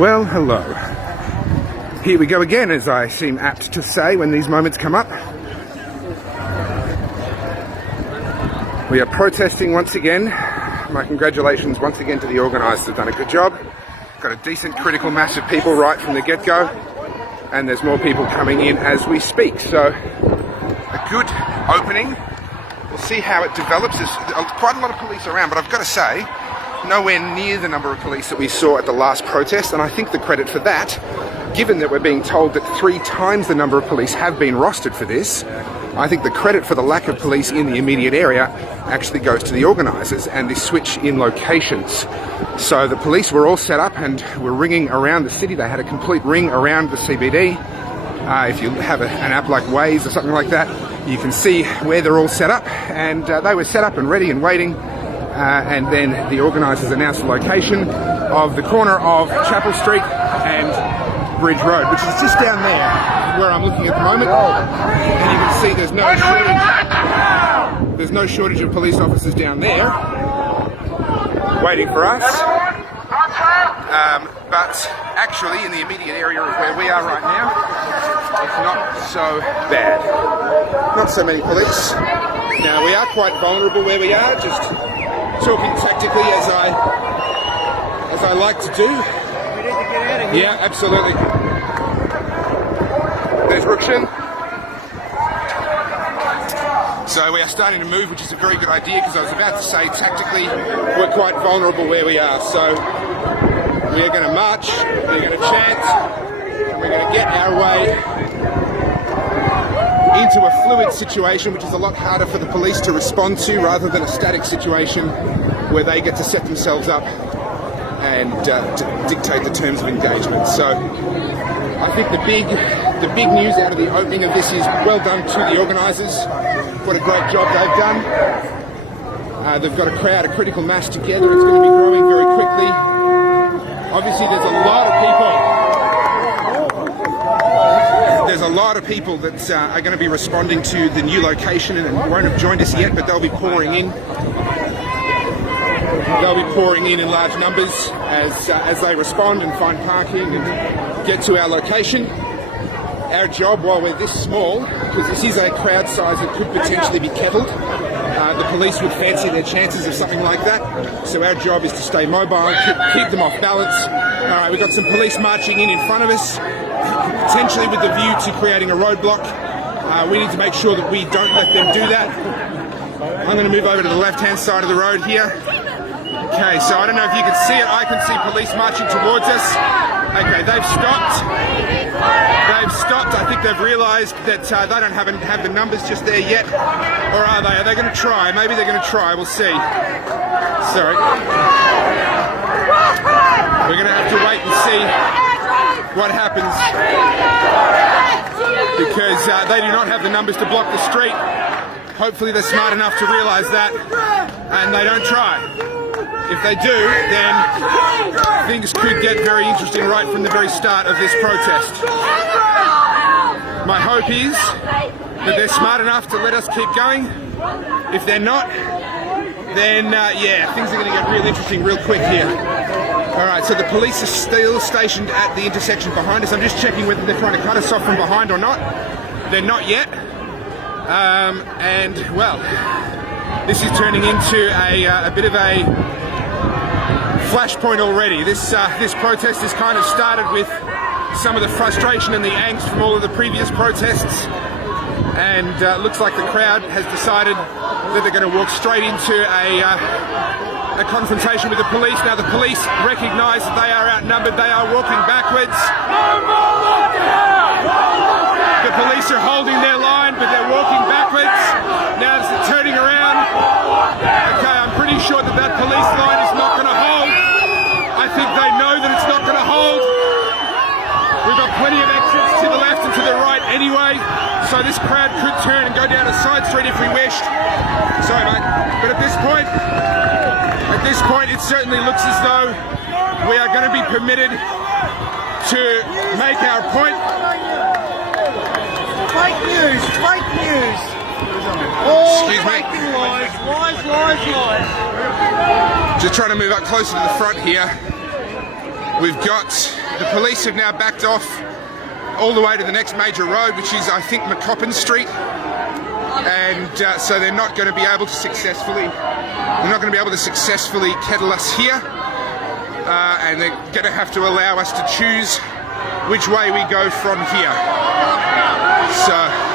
Well, hello. Here we go again, as I seem apt to say when these moments come up. We are protesting once again. My congratulations once again to the organisers. They've done a good job. Got a decent critical mass of people right from the get-go, and there's more people coming in as we speak. So, a good opening. We'll see how it develops. There's quite a lot of police around, but I've got to say, nowhere near the number of police that we saw at the last protest, and I think the credit for that, given that we're being told that 3 times the number of police have been rostered for this, I think the credit for the lack of police in the immediate area actually goes to the organisers and the switch in locations. So the police were all set up and were ringing around the city. They had a complete ring around the CBD. If you have an app like Waze or something like that, you can see where they're all set up, and they were set up and ready and waiting. And then the organisers announced the location of the corner of Chapel Street and Bridge Road, which is just down there where I'm looking at the moment. And you can see there's no shortage of police officers down there waiting for us. But actually, in the immediate area of where we are right now, it's not so bad. Not so many police. Now, we are quite vulnerable where we are, just talking tactically as I like to do. We need to get out of here. Yeah, absolutely. There's Rukshan. So we are starting to move, which is a very good idea, because I was about to say tactically we're quite vulnerable where we are. So we are going to march, we're going to chant, and we're going to get our way into a fluid situation, which is a lot harder for the police to respond to, rather than a static situation where they get to set themselves up and dictate the terms of engagement. So I think the big news out of the opening of this is well done to the organisers. What a great job they've done. They've got a crowd, a critical mass together. It's going to be growing very quickly. Obviously, there's a lot of people that are going to be responding to the new location and won't have joined us yet, but they'll be pouring in. They'll be pouring in large numbers as they respond and find parking and get to our location. Our job, while we're this small, because this is a crowd size that could potentially be kettled, the police would fancy their chances of something like that. So our job is to stay mobile, keep them off balance. All right, we've got some police marching in front of us, potentially with the view to creating a roadblock. We need to make sure that we don't let them do that. I'm going to move over to the left-hand side of the road here. Okay, so I don't know if you can see it. I can see police marching towards us. Okay, they've stopped. I think they've realised that they don't have the numbers just there yet. Or are they? Are they going to try? Maybe they're going to try. We'll see. Sorry. We're going to have to wait and see what happens, because they do not have the numbers to block the street. Hopefully they're smart enough to realise that, and they don't try. If they do, then things could get very interesting right from the very start of this protest. My hope is that they're smart enough to let us keep going. If they're not, then things are going to get real interesting real quick here. Alright, so the police are still stationed at the intersection behind us. I'm just checking whether they're trying to cut us off from behind or not. They're not yet. And, well, this is turning into a bit of a flashpoint already. This protest has kind of started with some of the frustration and the angst from all of the previous protests. And looks like the crowd has decided that they're going to walk straight into a confrontation with the police. Now the police recognise that they are outnumbered. They are walking backwards. The police are holding their line, but they're walking backwards. Now it's turning around. Okay, I'm pretty sure that police line is not going to hold. I think they know that it's not going to hold. We've got plenty of exits to the left and to the right anyway, so this crowd could turn and go down a side street if we wished. Sorry, mate. But at this point, it certainly looks as though we are going to be permitted to make our point. Fake news. Excuse me. Lies. Just trying to move up closer to the front here. We've got The police have now backed off all the way to the next major road, which is, I think, McCoppin Street, and so they're not going to be able to successfully kettle us here, and they're going to have to allow us to choose which way we go from here. So.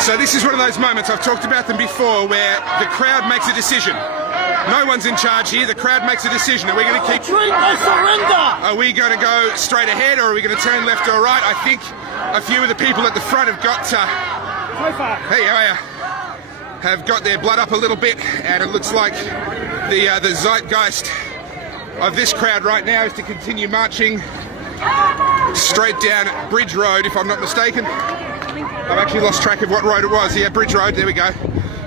So this is one of those moments, I've talked about them before, where the crowd makes a decision. No one's in charge here, the crowd makes a decision. Are we going to keep... Are we going to go straight ahead, or are we going to turn left or right? I think a few of the people at the front have got... Hey, how are you? Have got their blood up a little bit, and it looks like the zeitgeist of this crowd right now is to continue marching straight down Bridge Road, if I'm not mistaken. I've actually lost track of what road it was. Yeah, Bridge Road, there we go.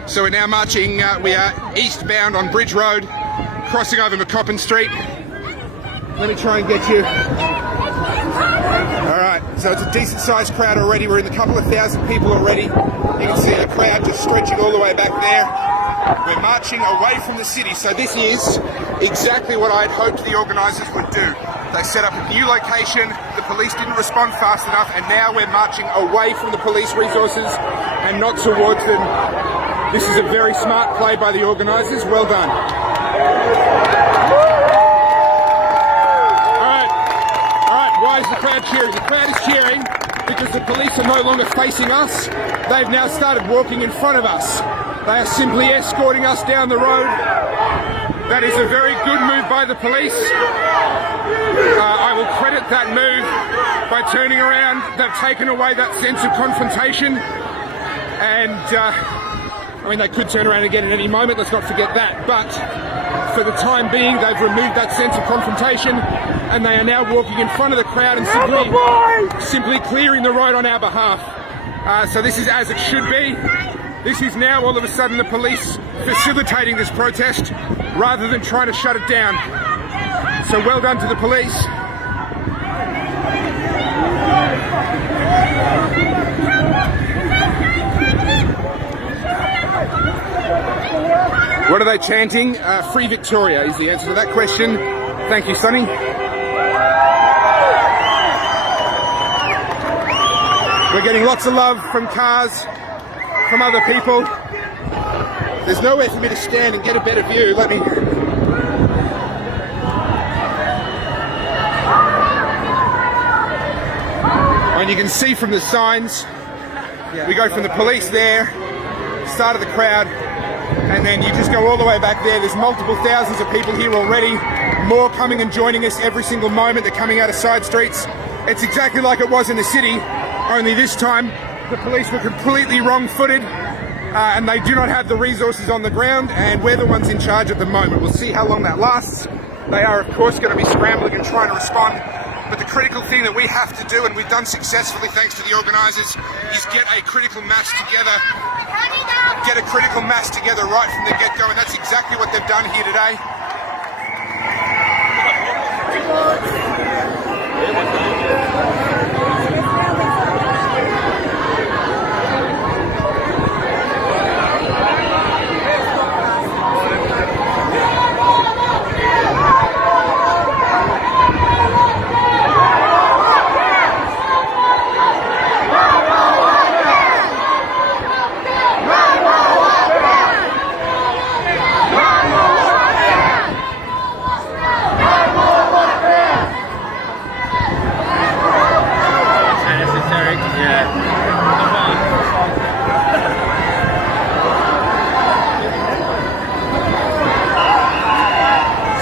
So we're now marching, we are eastbound on Bridge Road, crossing over McCoppin Street. Let me try and get you. Alright, so it's a decent sized crowd already. We're in a couple of thousand people already. You can see the crowd just stretching all the way back there. We're marching away from the city, so this is exactly what I'd hoped the organisers would do. They set up a new location, the police didn't respond fast enough, and now we're marching away from the police resources and not towards them. This is a very smart play by the organisers, well done. Alright, why is the crowd cheering? The crowd is cheering because the police are no longer facing us, they've now started walking in front of us. They are simply escorting us down the road. That is a very good move by the police. I will credit that move by turning around. They've taken away that sense of confrontation, and I mean, they could turn around again at any moment, let's not forget that, but for the time being they've removed that sense of confrontation, and they are now walking in front of the crowd and simply clearing the road on our behalf. So this is as it should be. This is now all of a sudden the police facilitating this protest rather than trying to shut it down. So well done to the police. What are they chanting? Free Victoria is the answer to that question. Thank you, Sonny. We're getting lots of love from cars, from other people. There's nowhere for me to stand and get a better view. Let me... And you can see from the signs, we go from the police there, start of the crowd, and then you just go all the way back there. There's multiple thousands of people here already, more coming and joining us every single moment. They're coming out of side streets. It's exactly like it was in the city, only this time the police were completely wrong-footed, and they do not have the resources on the ground, and we're the ones in charge at the moment. We'll see how long that lasts. They are, of course, going to be scrambling and trying to respond. But the critical thing that we have to do, and we've done successfully thanks to the organisers, is get a critical mass together. Get a critical mass together right from the get-go, and that's exactly what they've done here today.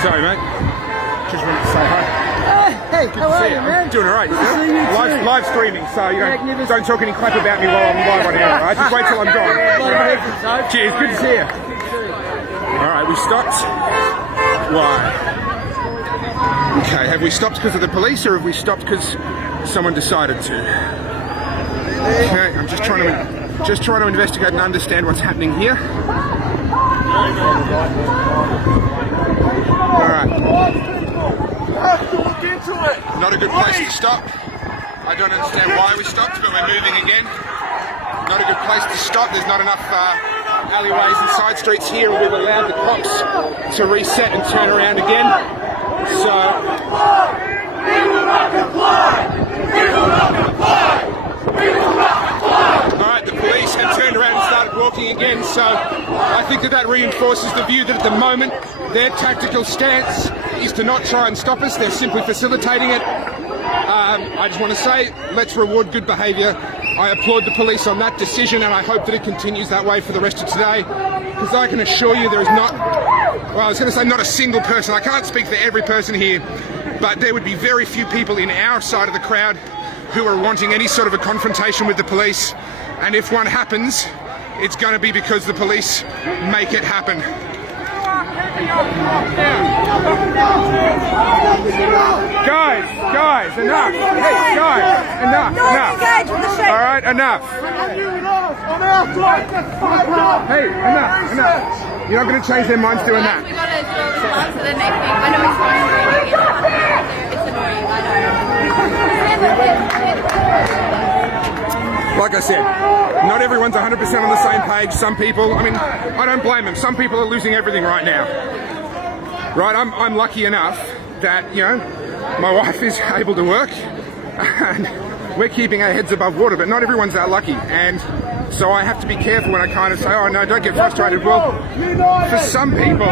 Sorry, mate. Just wanted to say hi. Hey, how are you, man? I'm doing all right. Live streaming, so you don't talk any crap about me while I'm live on air. All right? Just wait till I'm gone. Right? Cheers. Good to see you. All right, we stopped. Why? Okay, have we stopped because of the police, or have we stopped because someone decided to? Okay, I'm just trying to investigate and understand what's happening here. Alright. Not a good place to stop. I don't understand why we stopped, but we're moving again. Not a good place to stop. There's not enough alleyways and side streets here, and we've allowed the cops to reset and turn around again. So, we will not comply! We will not comply! We will not comply! Alright, the police have turned around and started walking again, so I think that reinforces the view that at the moment their tactical stance is to not try and stop us. They're simply facilitating it. I just want to say, let's reward good behaviour. I applaud the police on that decision, and I hope that it continues that way for the rest of today, because I can assure you there is not, well, I was going to say not a single person, I can't speak for every person here, but there would be very few people in our side of the crowd who are wanting any sort of a confrontation with the police, and if one happens, it's going to be because the police make it happen. Guys, enough. Hey, guys, enough. All right, enough. Hey, enough. You're not going to change their minds doing that. We got to throw response to the next thing. I know it's frustrating. It's annoying. I know. Like I said, not everyone's 100% on the same page. Some people, I mean, I don't blame them. Some people are losing everything right now. Right, I'm lucky enough that, you know, my wife is able to work and we're keeping our heads above water, but not everyone's that lucky. And so I have to be careful when I kind of say, oh no, don't get frustrated. Well, for some people,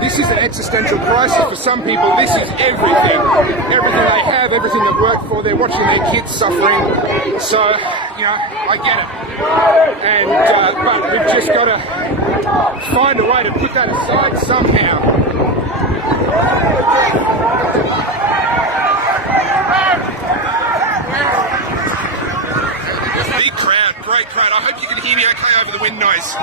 this is an existential crisis. For some people, this is everything. Everything they have, everything they've worked for. They're watching their kids suffering. So, you know, I get it. And, but we've just got to find a way to put that aside somehow. Big crowd, great crowd. I hope you can hear me okay over the wind noise.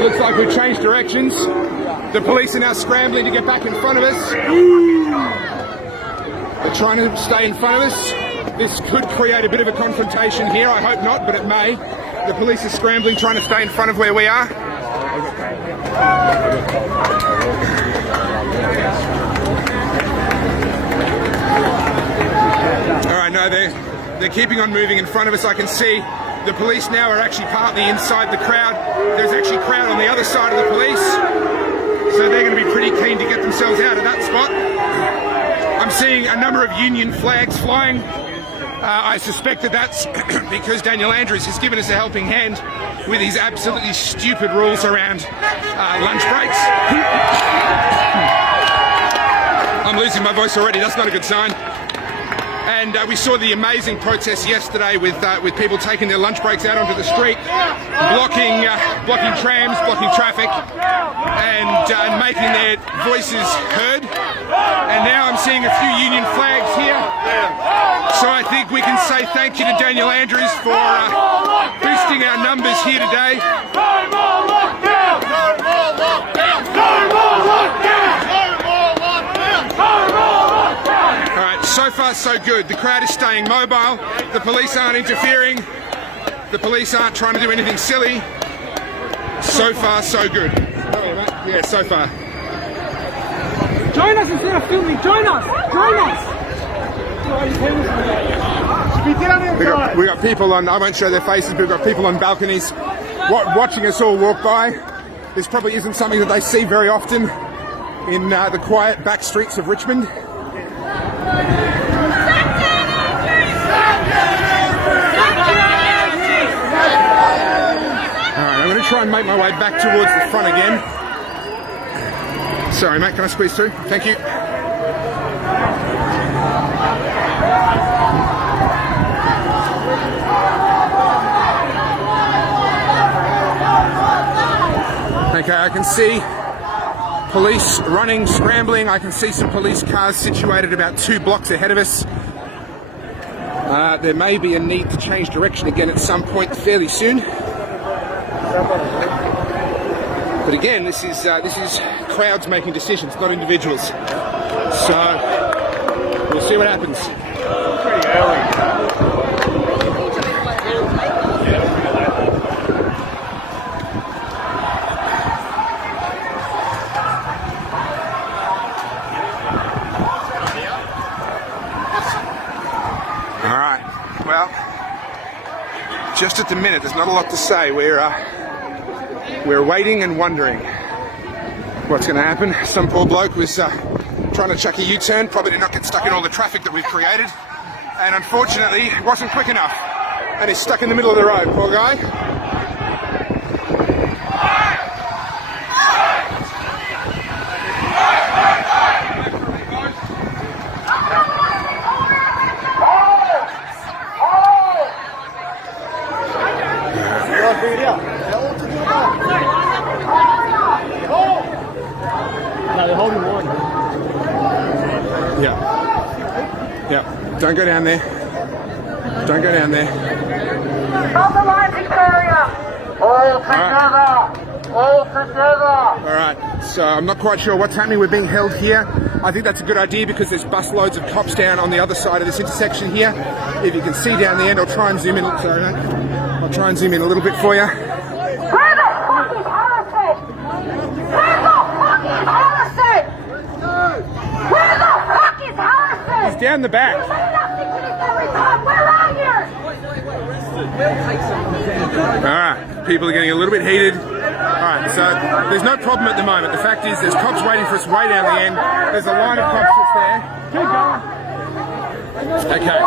Looks like we've changed directions. The police are now scrambling to get back in front of us. They're trying to stay in front of us. This could create a bit of a confrontation here. I hope not, but it may. The police are scrambling, trying to stay in front of where we are. Alright, no, they're keeping on moving in front of us. I can see the police now are actually partly inside the crowd. There's actually a crowd on the other side of the police. So they're going to be pretty keen to get themselves out of that spot. I'm seeing a number of union flags flying. I suspect that that's because Daniel Andrews has given us a helping hand with his absolutely stupid rules around lunch breaks. I'm losing my voice already, that's not a good sign. And we saw the amazing protest yesterday with people taking their lunch breaks out onto the street, blocking trams, blocking traffic, and making their voices heard. And now I'm seeing a few union flags here. So I think we can say thank you to Daniel Andrews for boosting our numbers here today. Alright, so far so good. The crowd is staying mobile. The police aren't interfering. The police aren't trying to do anything silly. So far so good. Yeah, so far. Join us instead of filming. Join us. Join us. We got people on, I won't show their faces, but we've got people on balconies watching us all walk by. This probably isn't something that they see very often in the quiet back streets of Richmond. Alright, I'm going to try and make my way back towards the front again. Sorry mate, can I squeeze through? Thank you. Okay, I can see police running, scrambling. I can see some police cars situated about 2 blocks ahead of us. There may be a need to change direction again at some point fairly soon. But again, this is crowds making decisions, not individuals. So we'll see what happens. Pretty early. Well, just at the minute, there's not a lot to say. We're waiting and wondering what's going to happen. Some poor bloke was trying to chuck a U-turn, probably did not get stuck in all the traffic that we've created, and unfortunately it wasn't quick enough, and he's stuck in the middle of the road, poor guy. No, they're holding one. Yeah. Yeah. Don't go down there. Don't go down there. Stop the line, Victoria! All together! All together! Alright, so I'm not quite sure what's happening. We're being held here. I think that's a good idea because there's busloads of cops down on the other side of this intersection here. If you can see down the end, I'll try and zoom in. Sorry, I'll try and zoom in a little bit for you. Where the fuck is Harrison? Where the fuck is Harrison? Where the fuck is Harrison? He's down the back. You say nothing to this every time. Where are you? Alright, people are getting a little bit heated. Alright, so there's no problem at the moment. The fact is there's cops waiting for us way down the end. There's a line of cops just there. Okay,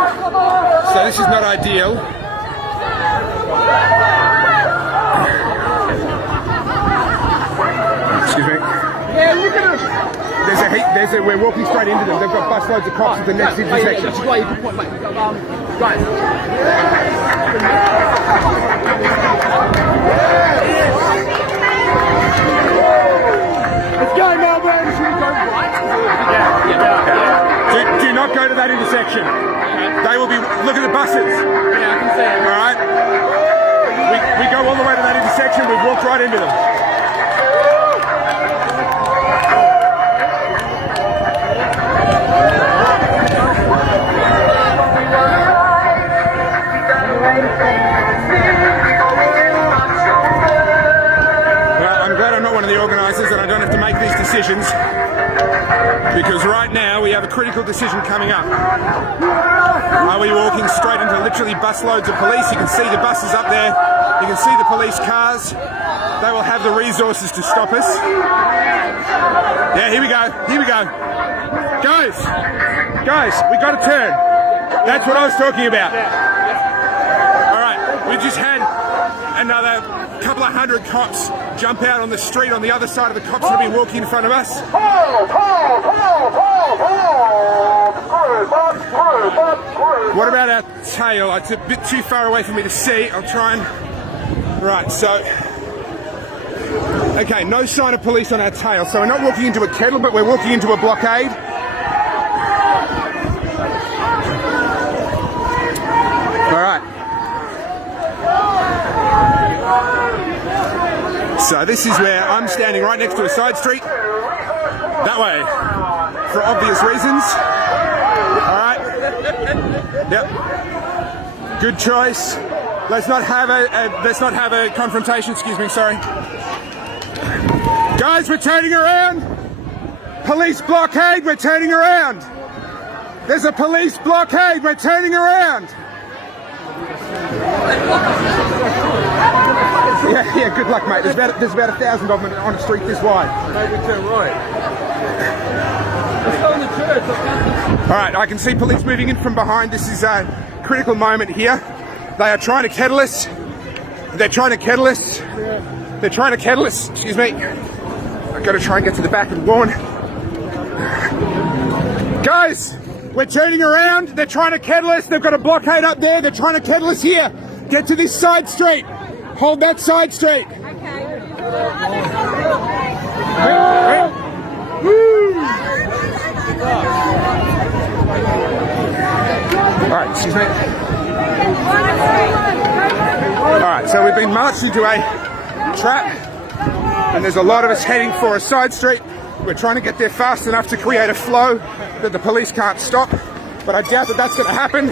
so this is not ideal. Excuse me. Yeah, look at them. We're walking straight into them. They've got busloads of cops at the next intersection. That's why you can point, mate. Right. Let's go, Melbourne. Should we go right? Yeah. Do not go to that intersection. They will be. Look at the buses. Yeah, I can see it. All right. We go all the way to that intersection. We've walked right into them. And I don't have to make these decisions because right now we have a critical decision coming up. Are we walking straight into literally busloads of police? You can see the buses up there. You can see the police cars. They will have the resources to stop us. Yeah, here we go. Here we go. Guys, we got to turn. That's what I was talking about. All right, we just had another couple of hundred cops jump out on the street on the other side of the cops that have been walking in front of us. What about our tail? It's a bit too far away for me to see. I'll try and... Right, so... Okay, no sign of police on our tail. So we're not walking into a kettle, but we're walking into a blockade. All right. So this is where I'm standing right next to a side street. That way. For obvious reasons. Alright. Yep. Good choice. Let's not have a confrontation, excuse me, sorry. Guys, we're turning around. Police blockade, we're turning around. There's a police blockade, we're turning around. Yeah, good luck, mate. There's about 1,000 of them on a street this wide. Maybe turn right. Let's go in the church. All right, I can see police moving in from behind. This is a critical moment here. They are trying to kettle us. They're trying to kettle us. They're trying to kettle us. Excuse me. I've got to try and get to the back and warn. Guys, we're turning around. They're trying to kettle us. They've got a blockade up there. They're trying to kettle us here. Get to this side street. Hold that side street. Alright, excuse me. Alright, so we've been marched into a trap and there's a lot of us heading for a side street. We're trying to get there fast enough to create a flow that the police can't stop, but I doubt that that's going to happen.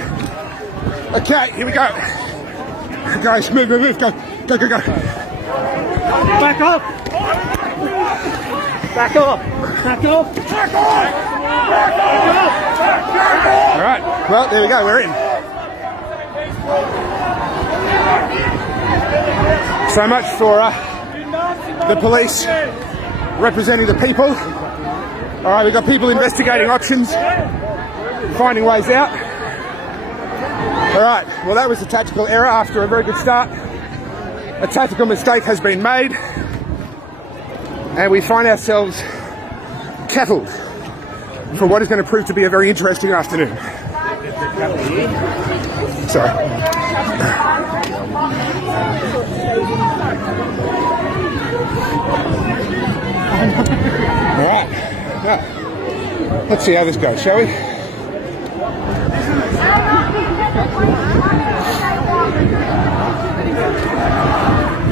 Okay, here we go. Guys, move, go. Back up! Back off! Back off! Back off! Alright, well, there we go, we're in. So much for the police representing the people. All right, we've got people investigating options, finding ways out. All right, well that was a tactical error after a very good start. A tactical mistake has been made, and we find ourselves kettled for what is going to prove to be a very interesting afternoon. Sorry. All right. Now, let's see how this goes, shall we?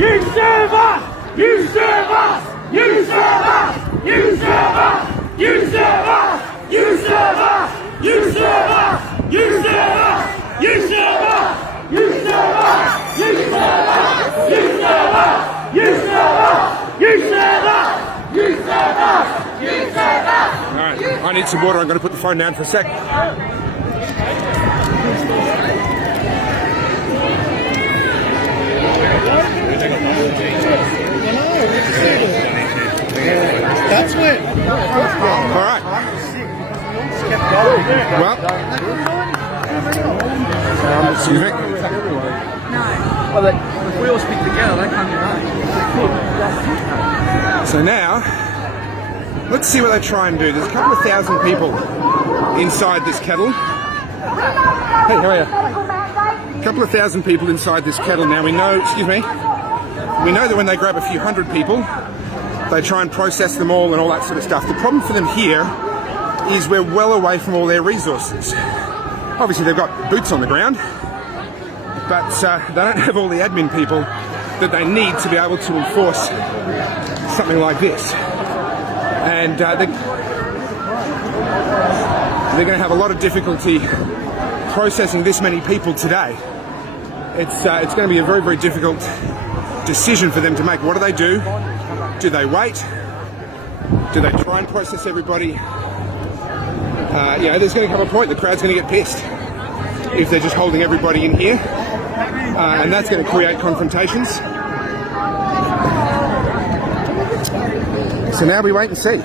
You serve us! You serve us! You serve us! You serve us! You serve us! You serve us! You serve us! You serve us! You serve us! You serve us! You serve us! You serve us! You serve us! You serve us! You serve us! You serve us! All right, I need some water. I'm going to put the phone down for a sec. That's it. All right. Well, excuse me. Well, if we all speak together, they can't do that. So now, let's see what they try and do. There's a couple of thousand people inside this kettle. Hey, how are you? A couple of thousand people inside this kettle. Now we know, excuse me, we know that when they grab a few hundred people, they try and process them all and all that sort of stuff. The problem for them here is we're well away from all their resources. Obviously they've got boots on the ground, but they don't have all the admin people that they need to be able to enforce something like this. And they're going to have a lot of difficulty processing this many people today. It's going to be a very, very difficult decision for them to make. What do they do? Do they wait? Do they try and process everybody? There's going to come a point the crowd's going to get pissed if they're just holding everybody in here, and that's going to create confrontations. So now we wait and see.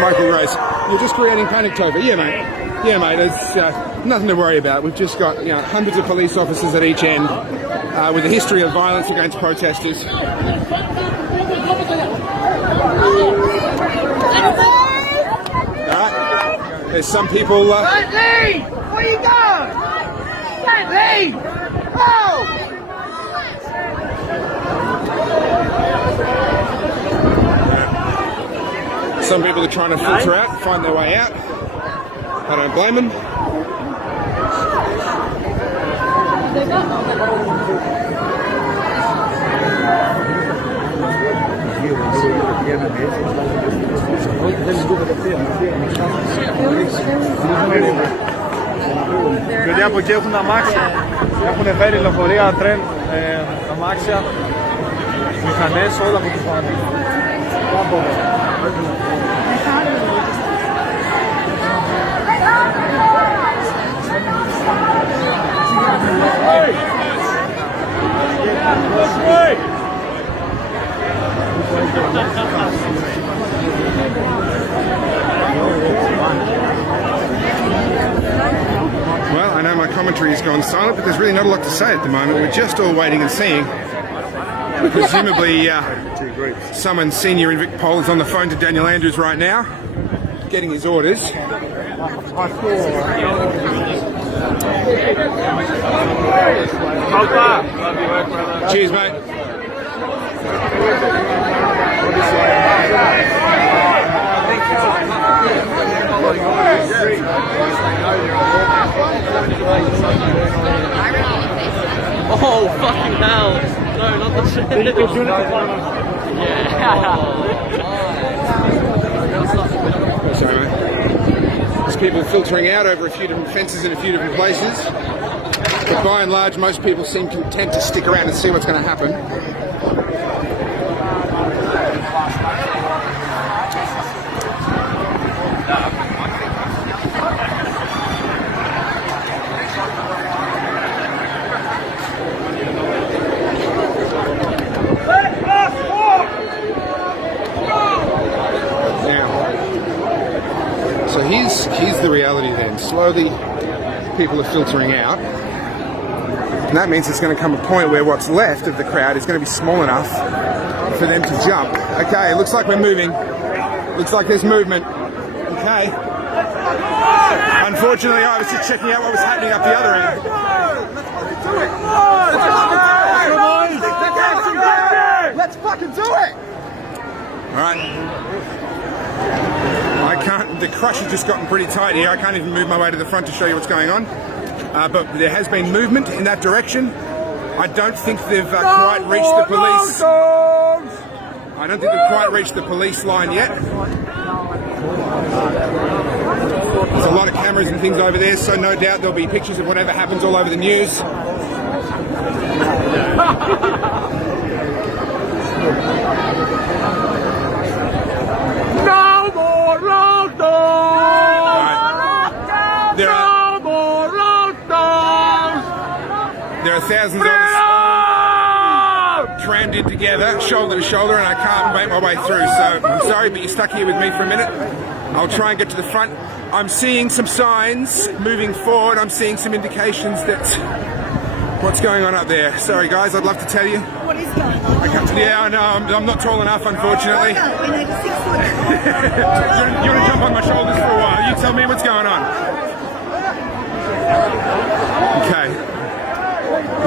Michael Rose, you're just creating panic, Topher. Yeah, mate. Yeah, mate. It's nothing to worry about. We've just got hundreds of police officers at each end with a history of violence against protesters. Right. There's some people. Don't leave! Where are you going? Don't leave! Oh! Some people are trying to filter out, find their way out. I don't blame them. Παιδιά από εκεί έχουν αμάξια, έχουν φέρει λεωφορεία, τρέν, αμάξια, μηχανές, όλα από τους φανατικούς. Well, I know my commentary has gone silent, but there's really not a lot to say at the moment. We're just all waiting and seeing. Presumably, someone senior in Vic Pol is on the phone to Daniel Andrews right now, getting his orders. Cheers, mate. Oh, fucking hell. No, not the shit. Sorry, mate. There's people filtering out over a few different fences in a few different places. But by and large, most people seem content to stick around and see what's going to happen. So here's the reality then. Slowly, people are filtering out. And that means it's going to come a point where what's left of the crowd is going to be small enough for them to jump. Okay, it looks like we're moving. Looks like there's movement. Okay. Unfortunately, I was just checking out what was happening up the other end. Let's fucking do it! Alright. I can't, the crush has just gotten pretty tight here. I can't even move my way to the front to show you what's going on. But there has been movement in that direction. I don't think they've quite reached the police. I don't think they've quite reached the police line yet. There's a lot of cameras and things over there, so no doubt there'll be pictures of whatever happens all over the news. No more lockdowns! No more lockdowns! There are thousands of us crammed in together, shoulder to shoulder, and I can't make my way through. So I'm sorry, but you're stuck here with me for a minute. I'll try and get to the front. I'm seeing some signs moving forward. I'm seeing some indications that what's going on up there. Sorry guys, I'd love to tell you. What is going on? Yeah, I know, I'm not tall enough, unfortunately. No, we're like 6 foot. You want to jump on my shoulders for a while? You tell me what's going on. Okay.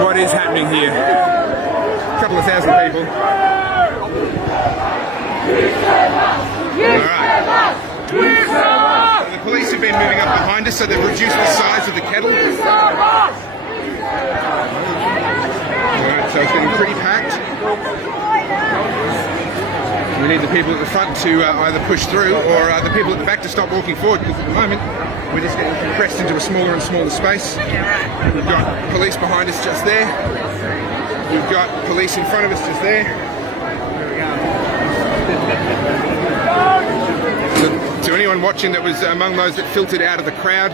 What is happening here? A couple of thousand people. Alright. The police have been moving up behind us, so they've reduced the size of the kettle. Alright, so it's getting pretty packed. We need the people at the front to either push through or the people at the back to stop walking forward, because at the moment we're just getting compressed into a smaller and smaller space. We've got police behind us just there. We've got police in front of us just there. So, to anyone watching that was among those that filtered out of the crowd,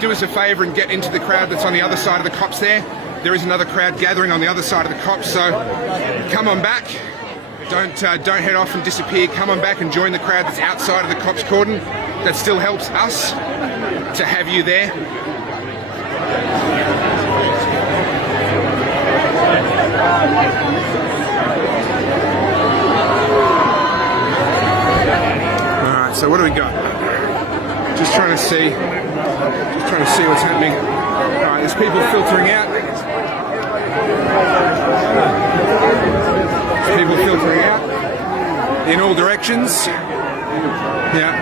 do us a favour and get into the crowd that's on the other side of the cops there. There is another crowd gathering on the other side of the cops, so come on back. Don't head off and disappear. Come on back and join the crowd that's outside of the cops' cordon. That still helps us to have you there. Alright, so what do we got? Just trying to see what's happening. Alright, there's people filtering out. People filtering out in all directions. Yeah.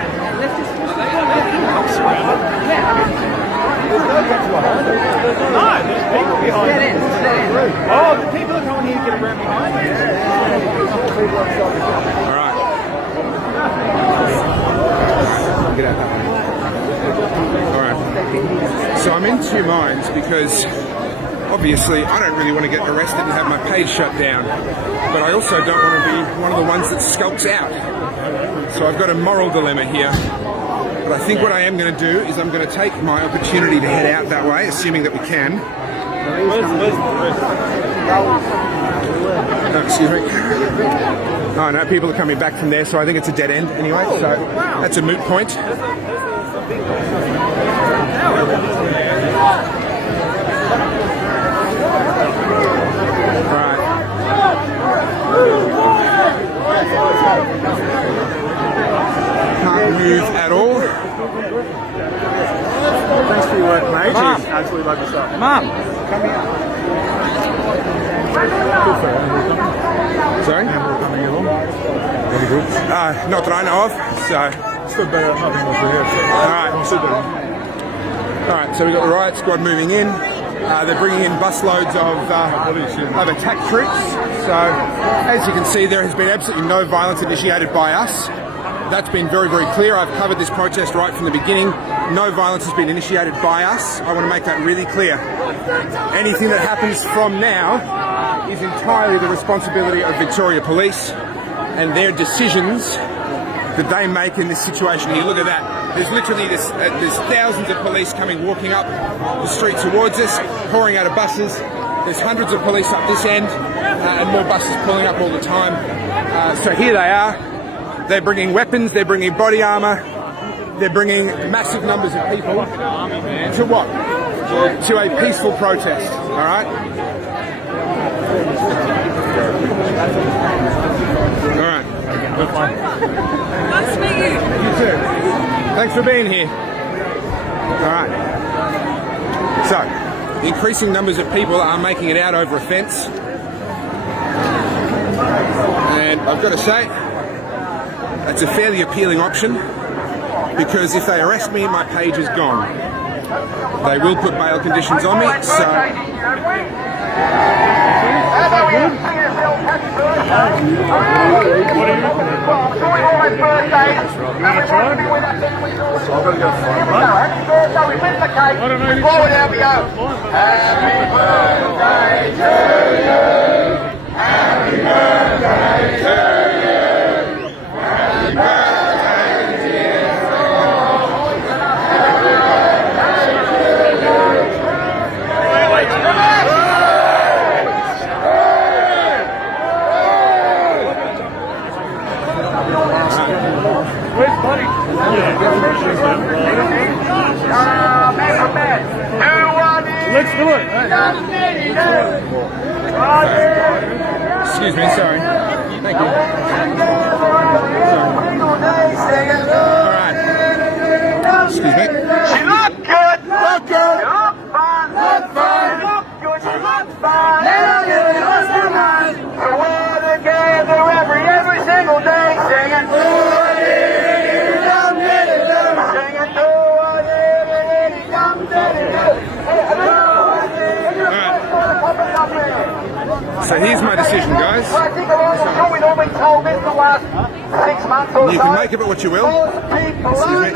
No, there's people behind them. Oh, the people are coming here to get around behind you. Alright. Get out that way. Alright. So I'm in two minds because obviously I don't really want to get arrested and have my page shut down, but I also don't want to be one of the ones that skulks out. So I've got a moral dilemma here. But I think what I am going to do is I'm going to take my opportunity to head out that way, assuming that we can. Oh, excuse me. Oh no, people are coming back from there, so I think it's a dead end anyway, so that's a moot point. Right. Can't move at all. Thanks for your work, mate. Mom. Absolutely love your shot. Mom. Come here. Sorry? Coming along. Very good. Not that I know of, so. Still better than nothing over here. Alright. So we've got the riot squad moving in. They're bringing in busloads of attack troops. So, as you can see, there has been absolutely no violence initiated by us. That's been very, very clear. I've covered this protest right from the beginning. No violence has been initiated by us. I want to make that really clear. Anything that happens from now is entirely the responsibility of Victoria Police and their decisions that they make in this situation here. Look at that. There's literally there's thousands of police walking up the street towards us, pouring out of buses. There's hundreds of police up this end and more buses pulling up all the time. So here they are. They're bringing weapons, they're bringing body armour, they're bringing massive numbers of people to what? To a peaceful protest, all right? All right. Nice to meet you. You too. Thanks for being here. All right. So, increasing numbers of people are making it out over a fence. And I've got to say, that's a fairly appealing option, because if they arrest me, my page is gone. They will put bail conditions on me, so... Let's do it. Excuse me, sorry. Thank you. All right. Excuse me. She looked good. Look good. Look fine. Look fine. Look good. She looked fine. You lost your mind. So we're together every single day singing. So here's my decision, guys. You can make of it what you will. Excuse me.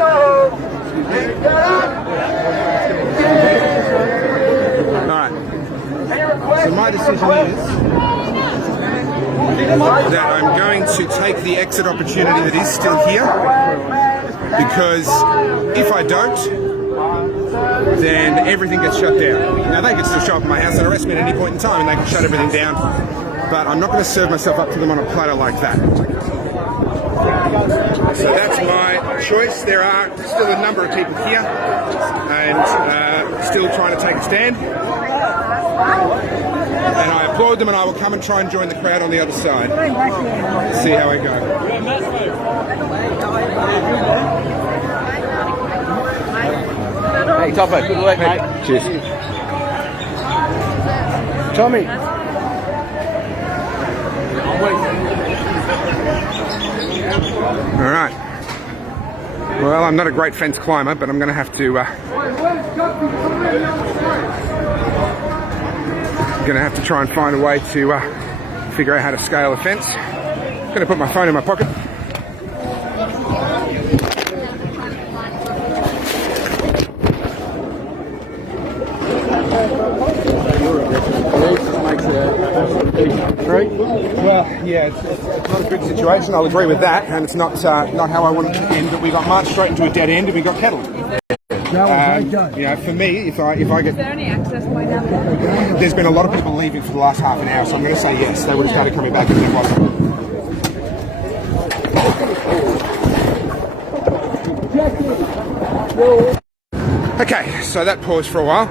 Alright. So my decision is that I'm going to take the exit opportunity that is still here, because if I don't, then everything gets shut down. Now they can still show up at my house and arrest me at any point in time, and they can shut everything down, but I'm not going to serve myself up to them on a platter like that. So that's my choice. There are still a number of people here and still trying to take a stand, and I applaud them, and I will come and try and join the crowd on the other side. See how we go. Hey, Topher, good work, mate. Cheers. Tommy. All right. Well, I'm not a great fence climber, but I'm going to have to try and find a way to figure out how to scale a fence. I'm going to put my phone in my pocket. Well, yeah, it's not a good situation. I'll agree with that, and it's not how I want it to end. But we got marched straight into a dead end, and we got kettled. You know, for me, if I get, Is there any access point out there's been a lot of people leaving for the last half an hour, so I'm going to say yes. They would have started coming back if there wasn't. Okay, so that paused for a while.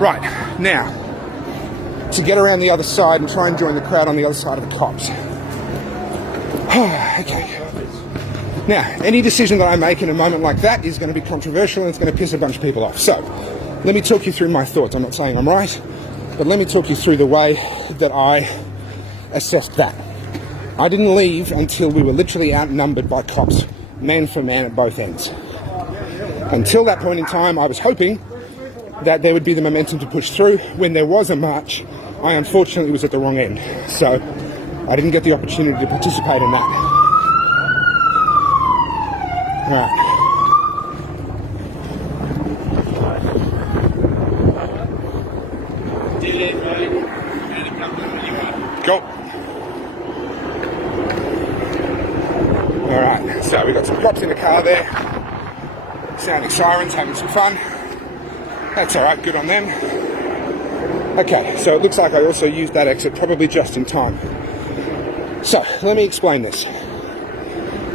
Right, now, to get around the other side and try and join the crowd on the other side of the cops. Okay. Now, any decision that I make in a moment like that is going to be controversial, and it's going to piss a bunch of people off. So, let me talk you through my thoughts. I'm not saying I'm right, but let me talk you through the way that I assessed that. I didn't leave until we were literally outnumbered by cops, man for man at both ends. Until that point in time, I was hoping that there would be the momentum to push through. When there was a march, I unfortunately was at the wrong end, so I didn't get the opportunity to participate in that. Alright. Go. Alright, so we've got some cops in the car there, sounding sirens, having some fun. That's alright, good on them. Okay, so it looks like I also used that exit probably just in time. So, let me explain this.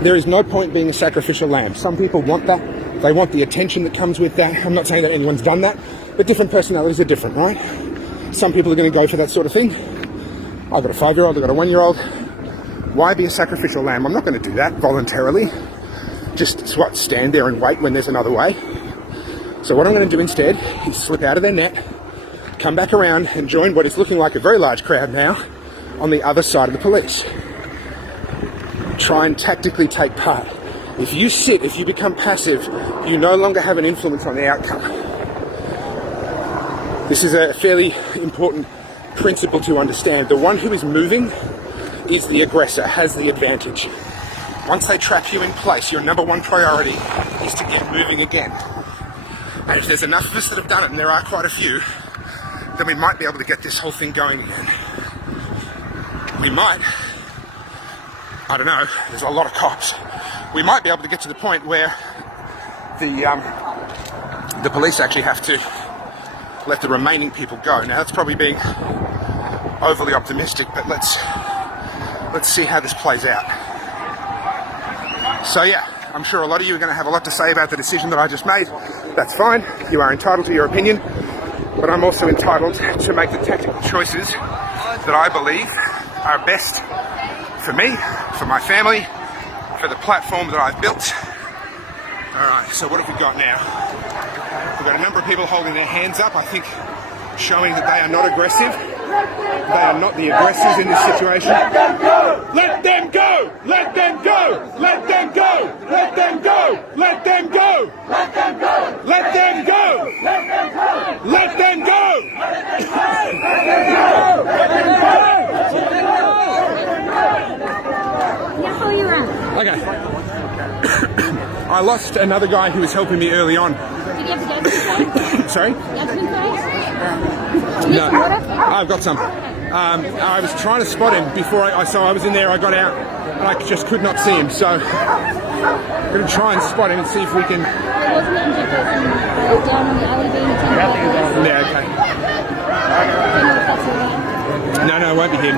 There is no point being a sacrificial lamb. Some people want that. They want the attention that comes with that. I'm not saying that anyone's done that, but different personalities are different, right? Some people are going to go for that sort of thing. I've got a 5-year-old, I've got a 1-year-old. Why be a sacrificial lamb? I'm not going to do that voluntarily. Just stand there and wait when there's another way. So what I'm going to do instead is slip out of their net, come back around and join what is looking like a very large crowd now on the other side of the police. Try and tactically take part. If you sit, if you become passive, you no longer have an influence on the outcome. This is a fairly important principle to understand. The one who is moving is the aggressor, has the advantage. Once they trap you in place, your number one priority is to get moving again. And if there's enough of us that have done it, and there are quite a few, then we might be able to get this whole thing going again. We might, I don't know, there's a lot of cops. We might be able to get to the point where the police actually have to let the remaining people go. Now that's probably being overly optimistic, but let's see how this plays out. So yeah, I'm sure a lot of you are going to have a lot to say about the decision that I just made. That's fine, you are entitled to your opinion, but I'm also entitled to make the tactical choices that I believe are best for me, for my family, for the platform that I've built. Alright, so what have we got now? We've got a number of people holding their hands up, I think showing that they are not aggressive. They are not the aggressors in this situation. Let them go! Let them go! Let them go! Let them go! Let them go! Let them go! Let them go! Let them go! Let them go! Let them go! Okay. I lost another guy who was helping me early on. Did you have to get Sorry? No, I've got some. I was trying to spot him before I was in there, I got out, and I just could not see him. So I'm going to try and spot him and see if we can... Yeah, okay. No, it won't be him.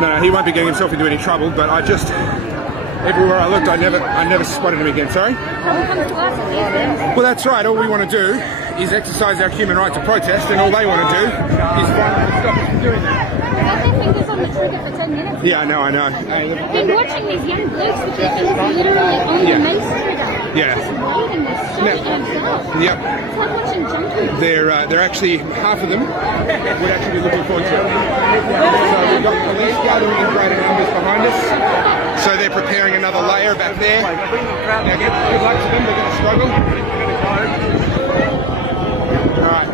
No, he won't be getting himself into any trouble, but I just... Everywhere I looked, I never spotted him again. Sorry? Well, that's right. All we want to do is exercise our human right to protest, and all they want to do is find stop us from doing that. fingers on the trigger for 10 minutes. Yeah, I know. I've been watching these young blokes with their fingers literally on the mace trigger. Yeah. Just waiting, they're so amped up. Yep. It's like watching junkies. They're actually, half of them would actually be looking forward to it. So we've got police gathering in greater numbers behind us. So they're preparing another layer back there. Now good luck to them, they're going to struggle. Alright.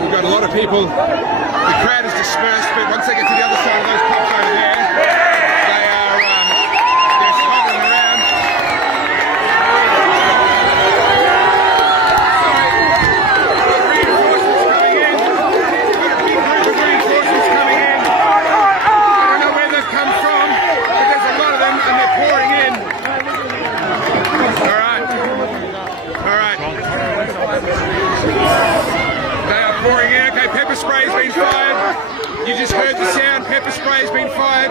We've got a lot of people. The crowd is dispersed, but once they get to the other side of those cops over there, they are they're smuggling around. Reinforcements coming in. Got a big group of reinforcements coming in. I don't know where they've come from, but there's a lot of them and they're pouring in. Alright. They are pouring in. Okay, pepper spray's been fired. You just heard the sound. Pepper spray's been fired.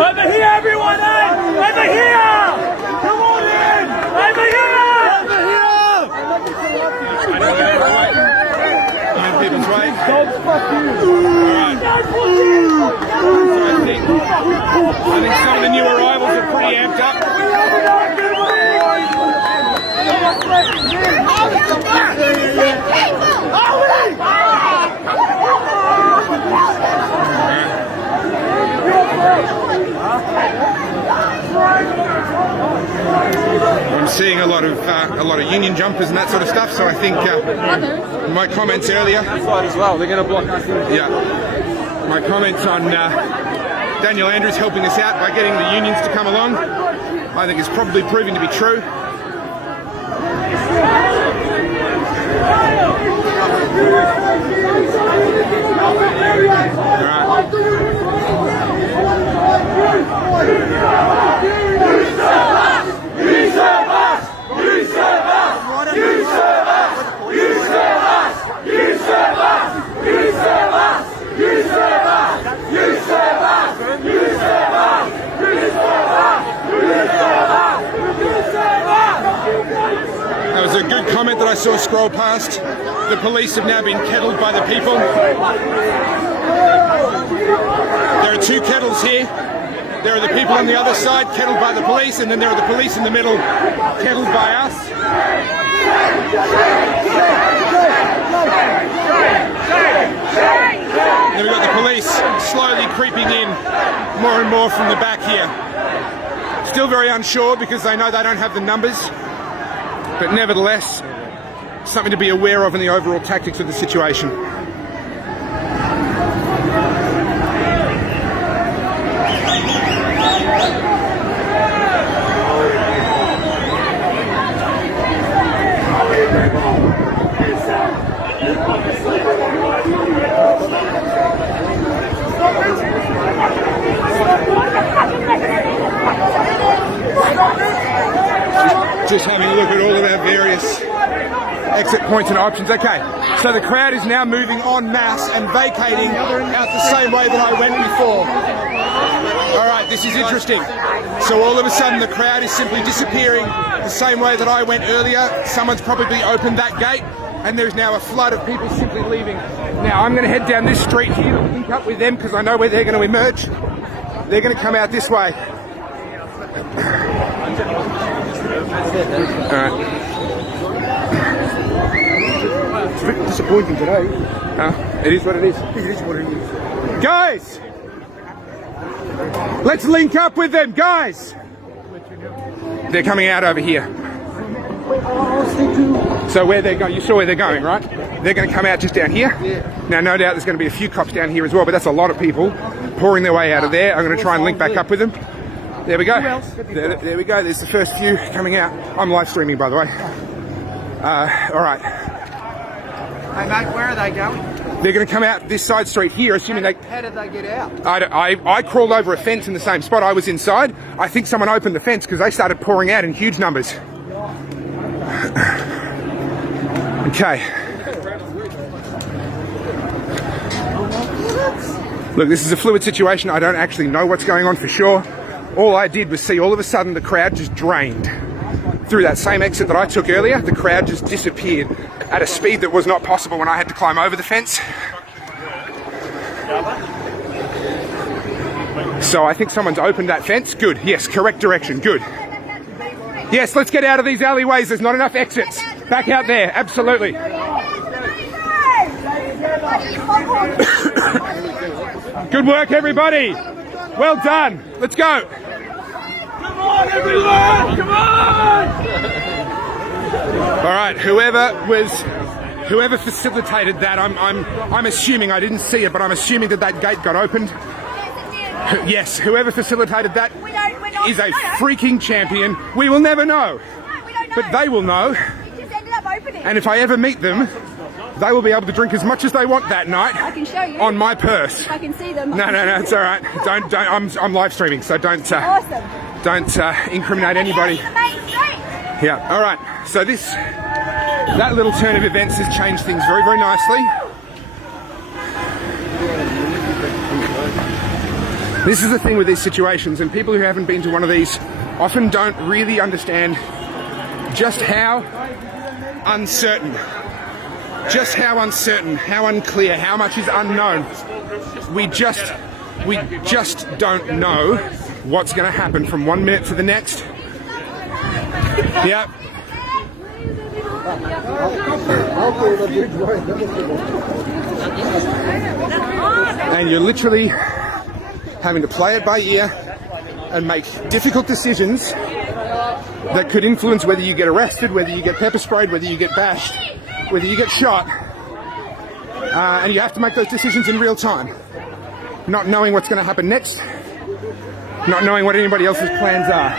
Over here, everyone! Over Over here! Come on in! Over here! Over here! People's way. Dogs, fuck you! I think some of the new arrivals are pretty amped up. I'm seeing a lot of union jumpers and that sort of stuff. So I think my comments earlier. As well, they're going to block us in. Yeah, my comments on Daniel Andrews helping us out by getting the unions to come along, I think is probably proving to be true. That was a good comment that I saw scroll past. The police have now been kettled by the people. There are two kettles here. There are the people on the other side kettled by the police, and then there are the police in the middle kettled by us. Then we've got the police slowly creeping in more and more from the back here. Still very unsure because they know they don't have the numbers, but nevertheless, something to be aware of in the overall tactics of the situation. Just having a look at all of our various exit points and options. Okay, so the crowd is now moving en masse and vacating out the same way that I went before. All right, this is interesting. So all of a sudden the crowd is simply disappearing the same way that I went earlier. Someone's probably opened that gate and there's now a flood of people simply leaving. Now I'm going to head down this street here to link up with them because I know where they're going to emerge. They're going to come out this way. Alright. It's a bit disappointing today. It is what it is. It is what it is. Guys! Let's link up with them, guys! They're coming out over here. So where they're going, you saw where they're going, right? They're going to come out just down here. Now, no doubt there's going to be a few cops down here as well, but that's a lot of people pouring their way out of there. I'm going to try and link back up with them. There we go. There we go. There's the first few coming out. I'm live streaming, by the way. All right. Hey mate, where are they going? They're going to come out this side street here, assuming they... How did they get out? I crawled over a fence in the same spot. I was inside. I think someone opened the fence because they started pouring out in huge numbers. Okay. Look, this is a fluid situation. I don't actually know what's going on for sure. All I did was see all of a sudden the crowd just drained. Through that same exit that I took earlier, the crowd just disappeared at a speed that was not possible when I had to climb over the fence. So I think someone's opened that fence. Good. Yes, correct direction. Good. Yes, let's get out of these alleyways. There's not enough exits. Back out there. Absolutely. Good work, everybody. Well done. Let's go. Come on, everyone! Come on! All right, whoever facilitated that, I'm assuming, I didn't see it, but I'm assuming that gate got opened. Yes, whoever facilitated that is a freaking champion. We will never know, but they will know. And if I ever meet them, they will be able to drink as much as they want that night. I can show you. On my purse. I can see them. No, it's all right. Don't. I'm live streaming, so don't. Awesome. Don't incriminate anybody. Yeah. All right. So that little turn of events has changed things very, very nicely. This is the thing with these situations, and people who haven't been to one of these often don't really understand just how uncertain, how unclear, how much is unknown. We just don't know what's going to happen from 1 minute to the next. Yep. And you're literally having to play it by ear and make difficult decisions that could influence whether you get arrested, whether you get pepper sprayed, whether you get bashed, whether you get shot. And you have to make those decisions in real time. Not knowing what's going to happen next, not knowing what anybody else's plans are.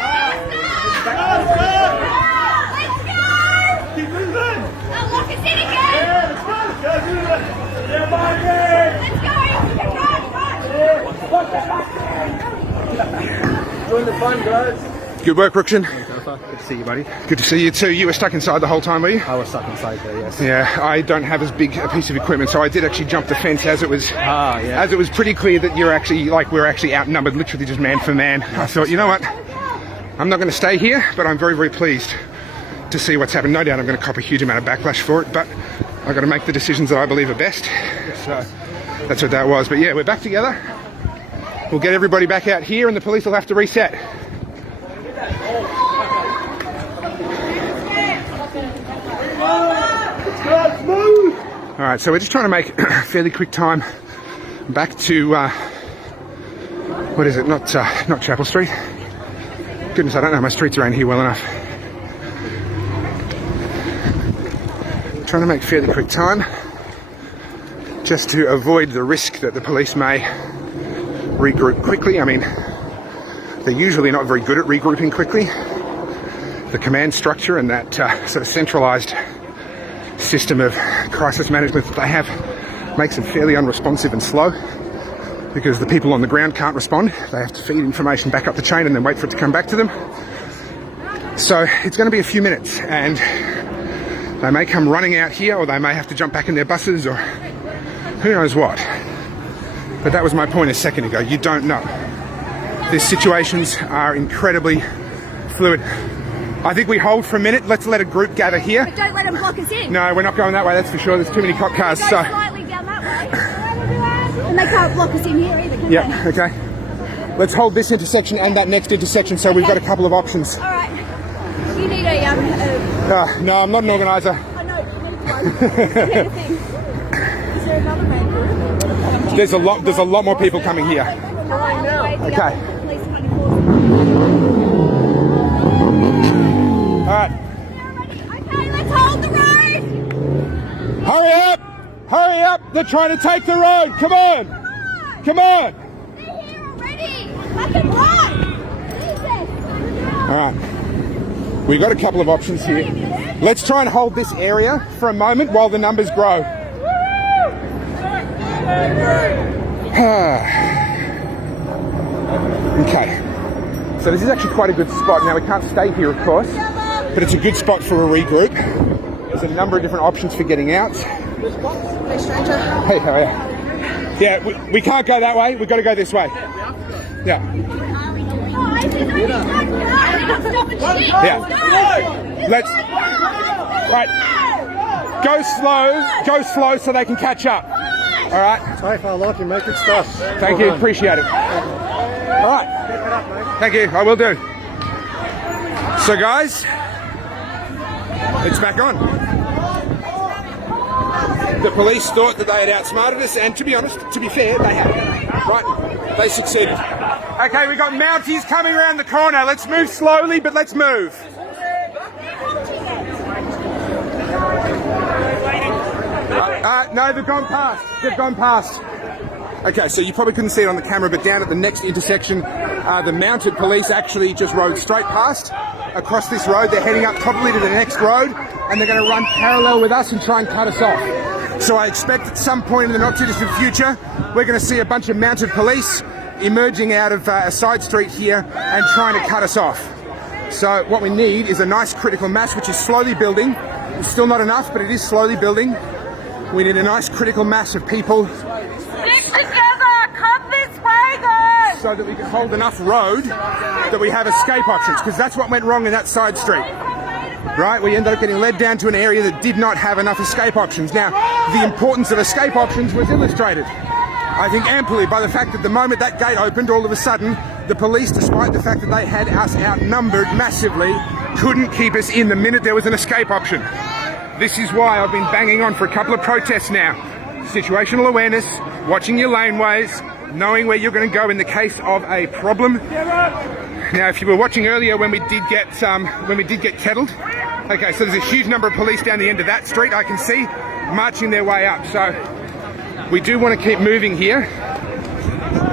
Join the fun, guys. Good work, Rukshan. Good to see you, buddy. Good to see you too. You were stuck inside the whole time, were you? I was stuck inside there, yes. Yeah, I don't have as big a piece of equipment, so I did actually jump the fence as it was pretty clear that we're actually outnumbered, literally just man for man. I thought, you know what? I'm not going to stay here, but I'm very, very pleased to see what's happened. No doubt I'm going to cop a huge amount of backlash for it, but I've got to make the decisions that I believe are best. So that's what that was. But yeah, we're back together. We'll get everybody back out here and the police will have to reset. Alright, so we're just trying to make a fairly quick time back to, what is it, not Chapel Street. Goodness, I don't know my streets around here well enough. Trying to make fairly quick time just to avoid the risk that the police may regroup quickly. I mean, they're usually not very good at regrouping quickly. The command structure and that sort of centralised system of crisis management that they have makes them fairly unresponsive and slow because the people on the ground can't respond. They have to feed information back up the chain and then wait for it to come back to them. So it's going to be a few minutes and they may come running out here or they may have to jump back in their buses or who knows what. But that was my point a second ago. You don't know. These situations are incredibly fluid. I think we hold for a minute. Let's let a group gather here. But don't let them block us in. No, we're not going that way, that's for sure. There's too many cop cars. Go slightly down that way. And they can't block us in here either, can yeah, okay. Let's hold this intersection and that next intersection so we've got a couple of options. All right. You need a no, I'm not an organiser. I know, you need one. Is there another main group? There's a lot more people coming here. Okay. Alright. Okay, let's hold the road! Hurry up! They're trying to take the road! Come on! They're here already! I can run! Alright. We've got a couple of options here. Let's try and hold this area for a moment while the numbers grow. Okay. So this is actually quite a good spot. Now we can't stay here, of course, but it's a good spot for a regroup. There's a number of different options for getting out. Hey, stranger. Hey, how are you? Yeah, we can't go that way. We've got to go this way. Yeah. Yeah. Let's. Right. Go slow so they can catch up. All right. Topher, I like you, mate. Good stuff. Thank you. Appreciate it. All right. Thank you. I will do. So, guys, it's back on. The police thought that they had outsmarted us, and to be honest, to be fair, they have. Right? They succeeded. Okay, we've got Mounties coming around the corner. Let's move slowly, but let's move. No, they've gone past. They've gone past. Okay, so you probably couldn't see it on the camera, but down at the next intersection, the mounted police actually just rode straight past across this road. They're heading up probably to the next road, and they're going to run parallel with us and try and cut us off. So I expect at some point in the not too distant future, we're going to see a bunch of mounted police emerging out of a side street here and trying to cut us off. So what we need is a nice critical mass, which is slowly building. It's still not enough, but it is slowly building. We need a nice critical mass of people. Stick together! Come this way, guys! so that we can hold enough road that we have escape options, because that's what went wrong in that side street. Right, we ended up getting led down to an area that did not have enough escape options. Now, the importance of escape options was illustrated, I think, amply by the fact that the moment that gate opened, all of a sudden, the police, despite the fact that they had us outnumbered massively, couldn't keep us in the minute there was an escape option. This is why I've been banging on for a couple of protests now. Situational awareness, watching your laneways, knowing where you're going to go in the case of a problem. Now, if you were watching earlier when we did get kettled, okay, so there's a huge number of police down the end of that street, I can see, marching their way up. So we do want to keep moving here.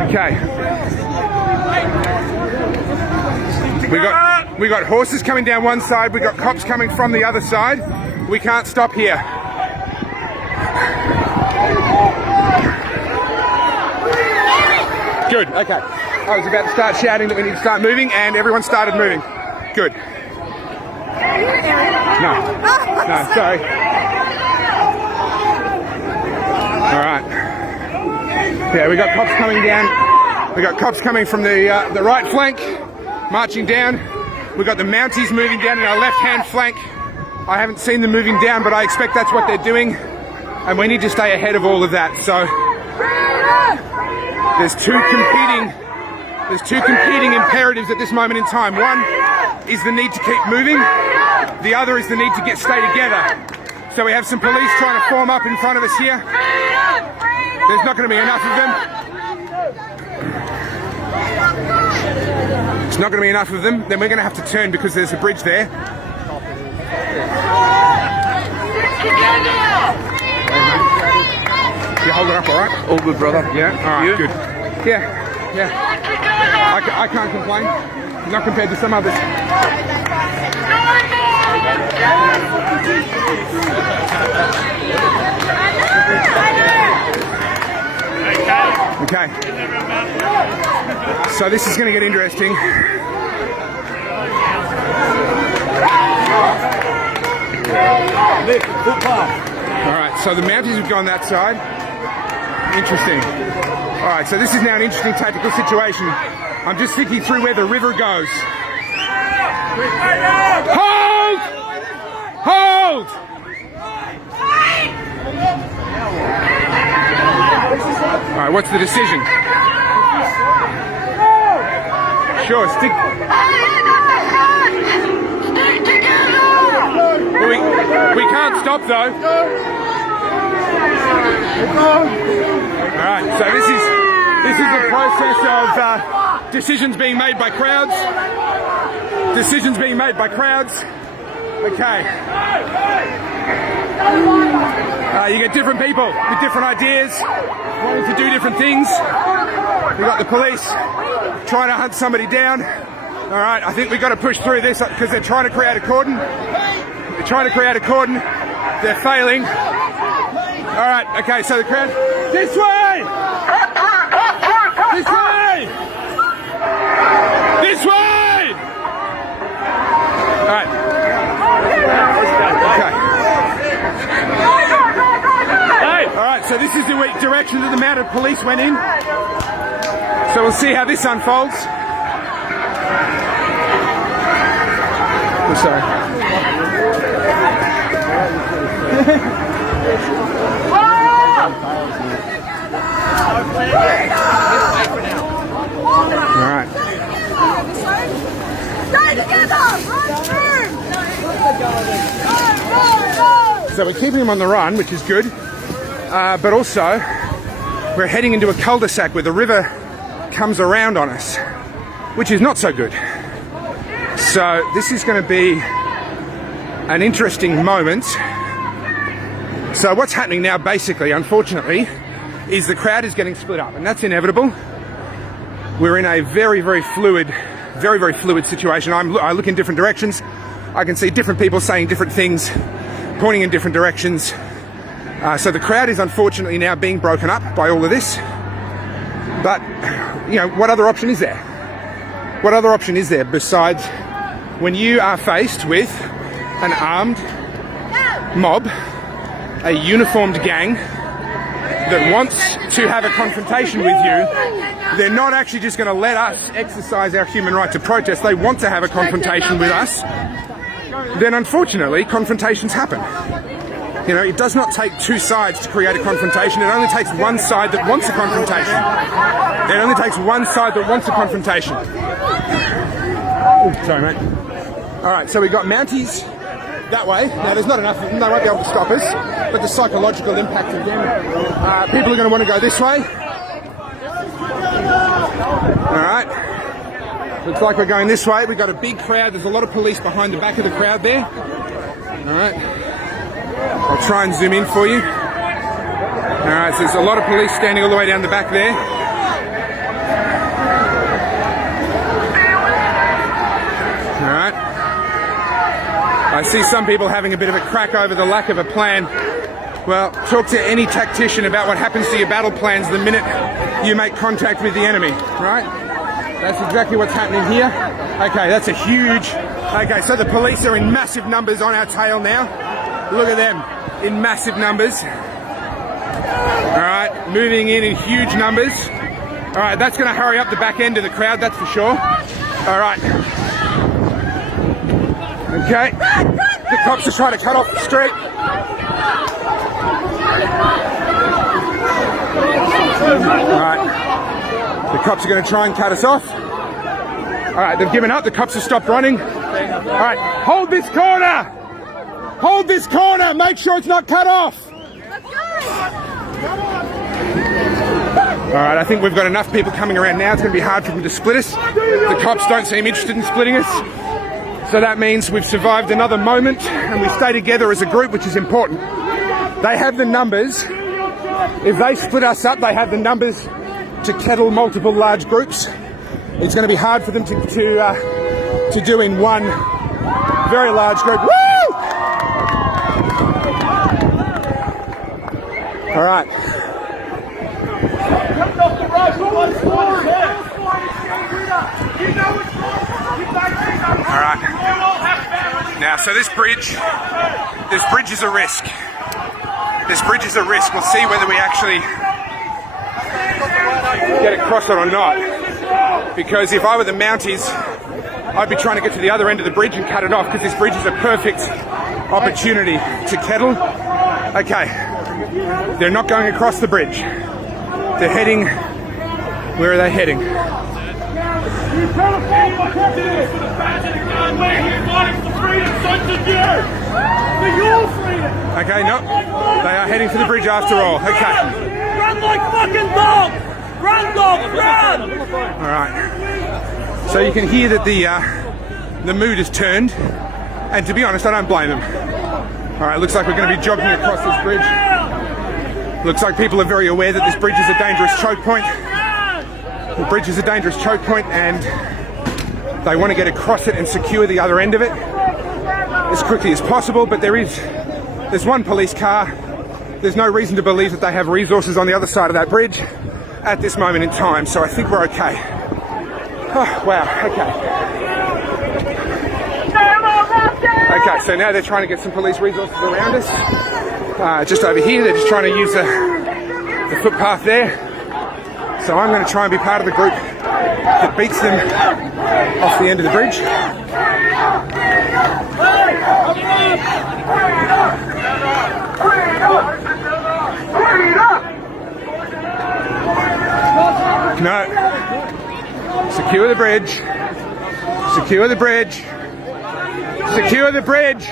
Okay. We got horses coming down one side, we got cops coming from the other side. We can't stop here. Good, okay. I was about to start shouting that we need to start moving, and everyone started moving. Good. No, sorry. All right. Yeah, we got cops coming down. We got cops coming from the right flank, marching down. We got the Mounties moving down in our left-hand flank. I haven't seen them moving down, but I expect that's what they're doing, and we need to stay ahead of all of that. So there's two competing imperatives at this moment in time. One is the need to keep moving. The other is the need to stay together. So we have some police trying to form up in front of us here. There's not going to be enough of them. It's not going to be enough of them. Then we're going to have to turn because there's a bridge there. You hold it up, all right? All good, brother. Yeah, all right, You? good. Yeah. I can't complain. Not compared to some others. Okay. So this is going to get interesting. Alright, so the Mounties have gone that side. Interesting. Alright, so this is now an interesting tactical situation. I'm just thinking through where the river goes. Hold! Hold! Alright, what's the decision? Sure, stick. We can't stop though. Alright, so this is the process of decisions being made by crowds. Decisions being made by crowds. Okay. You get different people with different ideas, wanting to do different things. We got the police trying to hunt somebody down. Alright, I think we've got to push through this because they're trying to create a cordon. They're trying to create a cordon. They're failing. Alright, okay, so the crowd. This way! This way! This way! Alright. Okay. Alright, so this is the direction that the mounted police went in. So we'll see how this unfolds. I'm sorry. Alright. Stay together! Run through! So we're keeping them on the run, which is good. But also, we're heading into a cul-de-sac where the river comes around on us, which is not so good. So this is going to be an interesting moment. So what's happening now, basically, unfortunately, is the crowd is getting split up, and that's inevitable. We're in a very, very fluid situation. I look in different directions. I can see different people saying different things, pointing in different directions. So the crowd is unfortunately now being broken up by all of this. But, you know, what other option is there? What other option is there besides when you are faced with an armed mob, a uniformed gang, that wants to have a confrontation with you, they're not actually just going to let us exercise our human right to protest. They want to have a confrontation with us. Then unfortunately, confrontations happen. You know, it does not take two sides to create a confrontation. It only takes one side that wants a confrontation. It only takes one side that wants a confrontation. Ooh, sorry, mate. All right, so we got Mounties that way. Now, there's not enough of them. They won't be able to stop us. But the psychological impact of them, people are going to want to go this way. All right. Looks like we're going this way. We've got a big crowd. There's a lot of police behind the back of the crowd there. All right. I'll try and zoom in for you. Alright, so there's a lot of police standing all the way down the back there. Alright. I see some people having a bit of a crack over the lack of a plan. Well, talk to any tactician about what happens to your battle plans the minute you make contact with the enemy, right? That's exactly what's happening here. Okay, that's a huge... Okay, so the police are in massive numbers on our tail now. Look at them, in massive numbers. Alright, moving in huge numbers. Alright, that's going to hurry up the back end of the crowd, that's for sure. Alright. Okay, the cops are trying to cut off the street. Alright, the cops are going to try and cut us off. Alright, they've given up, the cops have stopped running. Alright, hold this corner! Hold this corner! Make sure it's not cut off! Alright, I think we've got enough people coming around now. It's going to be hard for them to split us. The cops don't seem interested in splitting us. So that means we've survived another moment and we stay together as a group, which is important. They have the numbers. If they split us up, they have the numbers to kettle multiple large groups. It's going to be hard for them to do in one very large group. Woo! All right. All right. Now, so this bridge is a risk. This bridge is a risk. We'll see whether we actually get across it or not. Because if I were the Mounties, I'd be trying to get to the other end of the bridge and cut it off, because this bridge is a perfect opportunity to kettle. Okay. They're not going across the bridge. They're heading... Where are they heading? Okay, no. They are heading for the bridge after all. Okay. Run like fucking dogs! Run, dogs, run! Alright. So you can hear that the mood has turned. And to be honest, I don't blame them. Alright, looks like we're going to be jogging across this bridge. Looks like people are very aware that this bridge is a dangerous choke point. The bridge is a dangerous choke point and they want to get across it and secure the other end of it as quickly as possible, but there's one police car. There's no reason to believe that they have resources on the other side of that bridge at this moment in time, so I think we're okay. Oh, wow, okay. Okay, so now they're trying to get some police resources around us. Just over here, they're just trying to use the footpath there. So I'm going to try and be part of the group that beats them off the end of the bridge. No. Secure the bridge. Secure the bridge. Secure the bridge.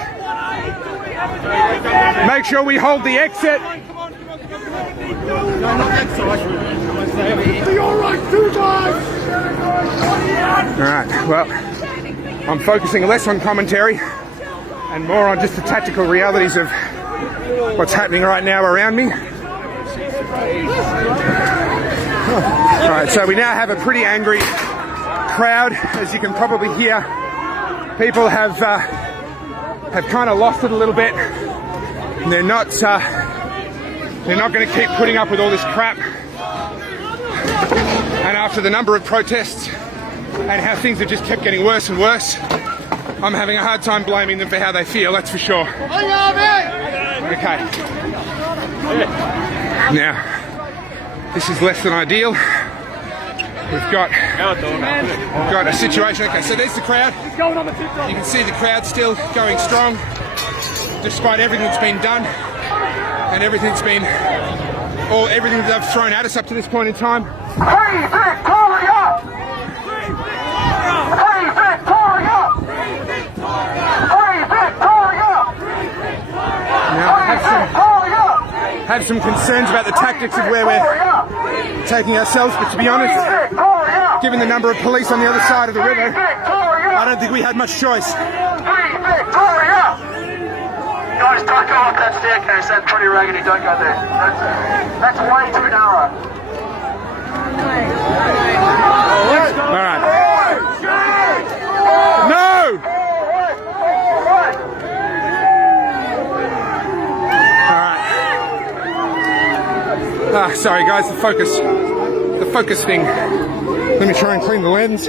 Make sure we hold the exit. Alright, well, I'm focusing less on commentary and more on just the tactical realities of what's happening right now around me. Alright, so we now have a pretty angry crowd, as you can probably hear. People have kind of lost it a little bit. They're not going to keep putting up with all this crap. And after the number of protests and how things have just kept getting worse and worse, I'm having a hard time blaming them for how they feel, that's for sure. Okay. Now, This is less than ideal. We've got a situation. Okay, so there's the crowd. You can see the crowd still going strong, despite everything that's been done and everything that they've thrown at us up to this point in time. Free Victoria! Free Victoria! Free Victoria! Now, have some concerns about the tactics of where we're taking ourselves, but to be honest, given the number of police on the other side of the river, I don't think we had much choice. Guys, don't go up that staircase. That's pretty raggedy. Don't go there. That's way too narrow. All right. No! All right. Sorry guys, the focus thing. Let me try and clean the lens.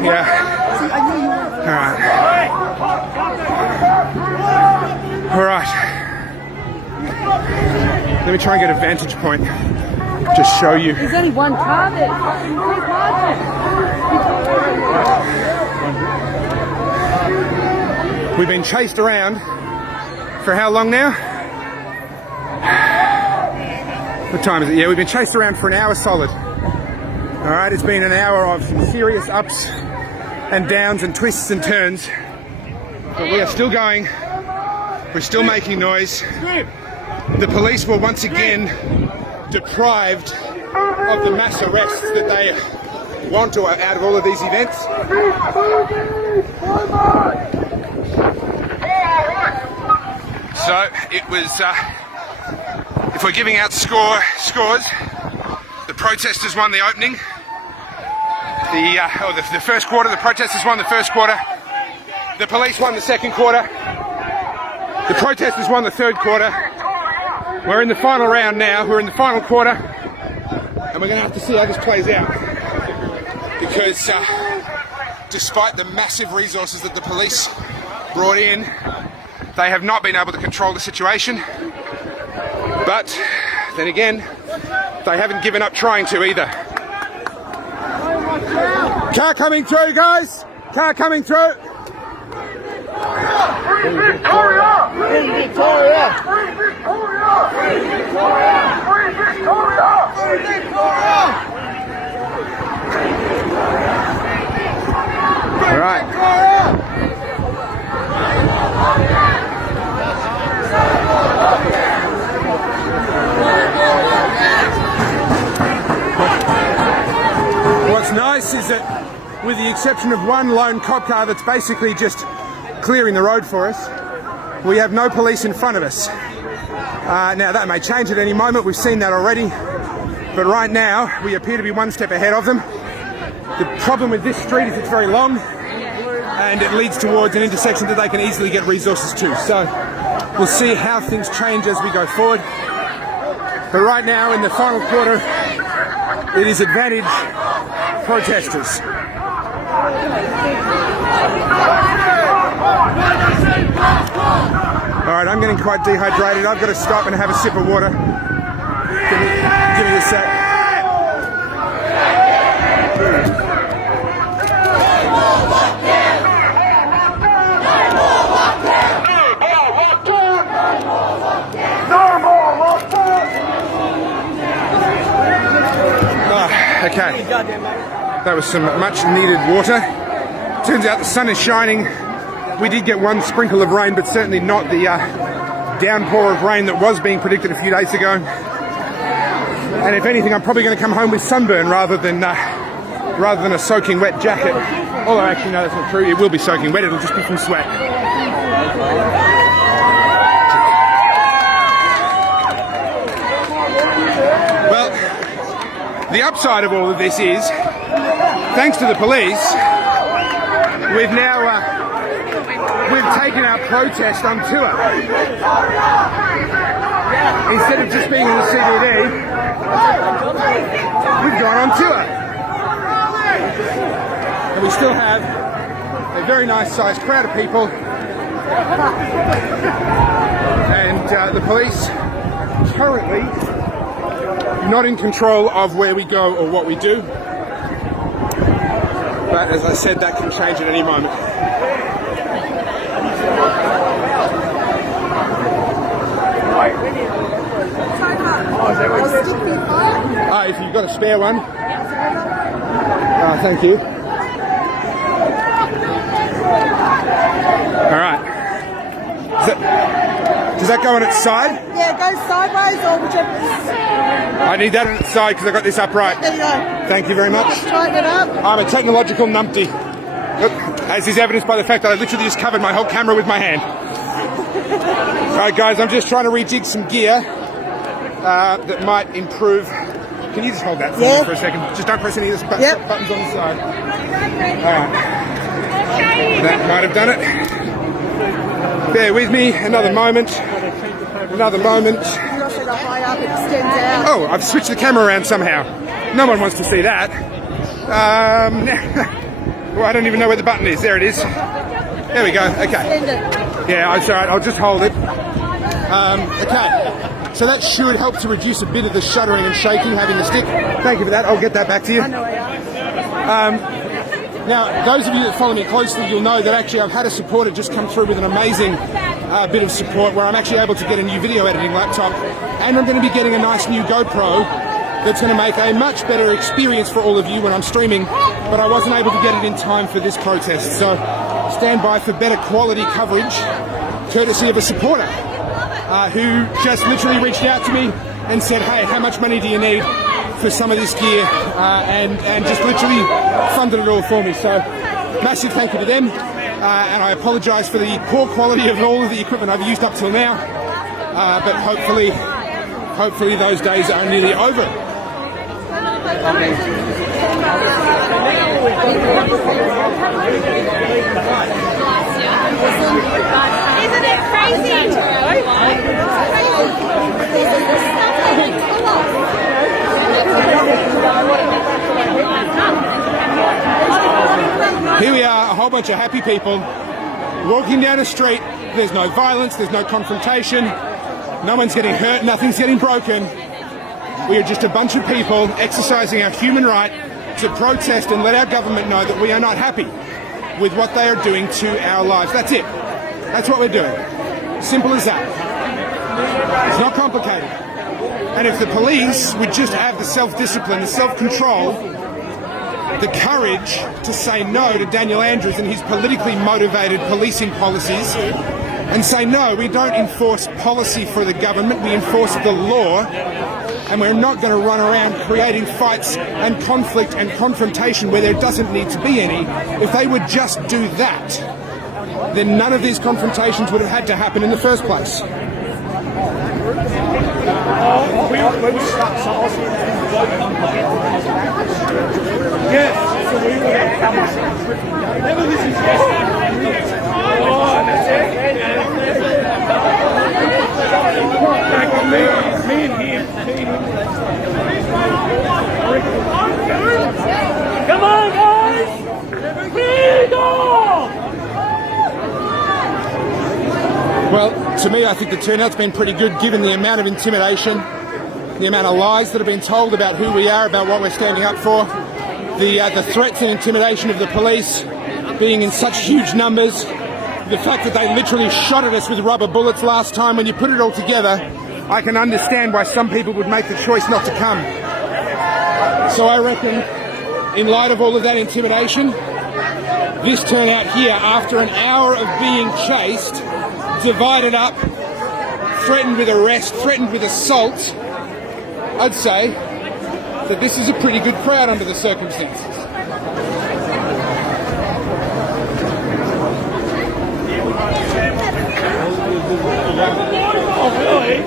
Yeah. All right. All right. Let me try and get a vantage point. Just show you. There's only one car there. We've been chased around for how long now? What time is it? Yeah, we've been chased around for an hour solid. All right, it's been an hour of some serious ups and downs and twists and turns. But we are still going. We're still making noise. The police were once again deprived of the mass arrests that they want to out of all of these events. So it was, if we're giving out scores, the protesters won the opening. The first quarter, the protesters won the first quarter. The police won the second quarter. The protesters won the third quarter. We're in the final round now. We're in the final quarter. And we're going to have to see how this plays out. Because despite the massive resources that the police brought in, they have not been able to control the situation. But then again, they haven't given up trying to either. Car coming through, guys! Car coming through! Free Victoria! Free Victoria! Free Victoria! Free Victoria! Free Victoria! Free Victoria! All right. What's nice is that, with the exception of one lone cop car that's basically just clearing the road for us, we have no police in front of us. Now that may change at any moment, we've seen that already, but right now we appear to be one step ahead of them. The problem with this street is it's very long and it leads towards an intersection that they can easily get resources to. So we'll see how things change as we go forward. But right now in the final quarter, it is advantage protesters. Alright, I'm getting quite dehydrated. I've got to stop and have a sip of water. Give me a sec. Okay, that was some much needed water. Turns out the sun is shining. We did get one sprinkle of rain, but certainly not the downpour of rain that was being predicted a few days ago. And if anything, I'm probably going to come home with sunburn rather than a soaking wet jacket. Although actually, no, that's not true. It will be soaking wet. It'll just be from sweat. Well, the upside of all of this is, thanks to the police, we've taken our protest on tour. Instead of just being in the CBD, we've gone on tour. And we still have a very nice sized crowd of people. And the police currently not in control of where we go or what we do. But as I said, that can change at any moment. If you've got a spare one. Thank you. All right. Does that go on its side? Yeah, it goes sideways or whichever. I need that on its side because I've got this upright. There you go. Thank you very much. Tighten it up. I'm a technological numpty, as is evidenced by the fact that I literally just covered my whole camera with my hand. Alright guys, I'm just trying to rejig some gear that might improve. Can you just hold that for me for a second? Just don't press any of the buttons on the side. Alright. That might have done it. Bear with me, another moment. Another moment. Oh, I've switched the camera around somehow. No one wants to see that. Well, I don't even know where the button is. There it is. There we go. Okay. Yeah, it's alright. I'll just hold it. Okay. So that should help to reduce a bit of the shuddering and shaking having the stick. Thank you for that. I'll get that back to you. Now, those of you that follow me closely, you'll know that actually I've had a supporter just come through with an amazing bit of support where I'm actually able to get a new video editing laptop, and I'm going to be getting a nice new GoPro that's going to make a much better experience for all of you when I'm streaming, but I wasn't able to get it in time for this protest. So stand by for better quality coverage, courtesy of a supporter who just literally reached out to me and said, hey, how much money do you need for some of this gear, and just literally funded it all for me. So massive thank you to them, and I apologise for the poor quality of all of the equipment I've used up till now, but hopefully those days are nearly over. Isn't it crazy? Here we are, a whole bunch of happy people walking down a street. There's no violence, there's no confrontation, no one's getting hurt, nothing's getting broken. We are just a bunch of people exercising our human right to protest and let our government know that we are not happy with what they are doing to our lives. That's it. That's what we're doing. Simple as that. It's not complicated. And if the police would just have the self-discipline, the self-control, the courage to say no to Daniel Andrews and his politically motivated policing policies, and say no, we don't enforce policy for the government, we enforce the law, and we're not going to run around creating fights and conflict and confrontation where there doesn't need to be any. If they would just do that, then none of these confrontations would have had to happen in the first place. Come on, guys! Freedom! Well, to me, I think the turnout's been pretty good given the amount of intimidation, the amount of lies that have been told about who we are, about what we're standing up for, the threats and intimidation of the police being in such huge numbers, the fact that they literally shot at us with rubber bullets last time. When you put it all together, I can understand why some people would make the choice not to come. So I reckon, in light of all of that intimidation, this turnout here, after an hour of being chased, divided up, threatened with arrest, threatened with assault, I'd say that this is a pretty good crowd under the circumstances. Oh, really?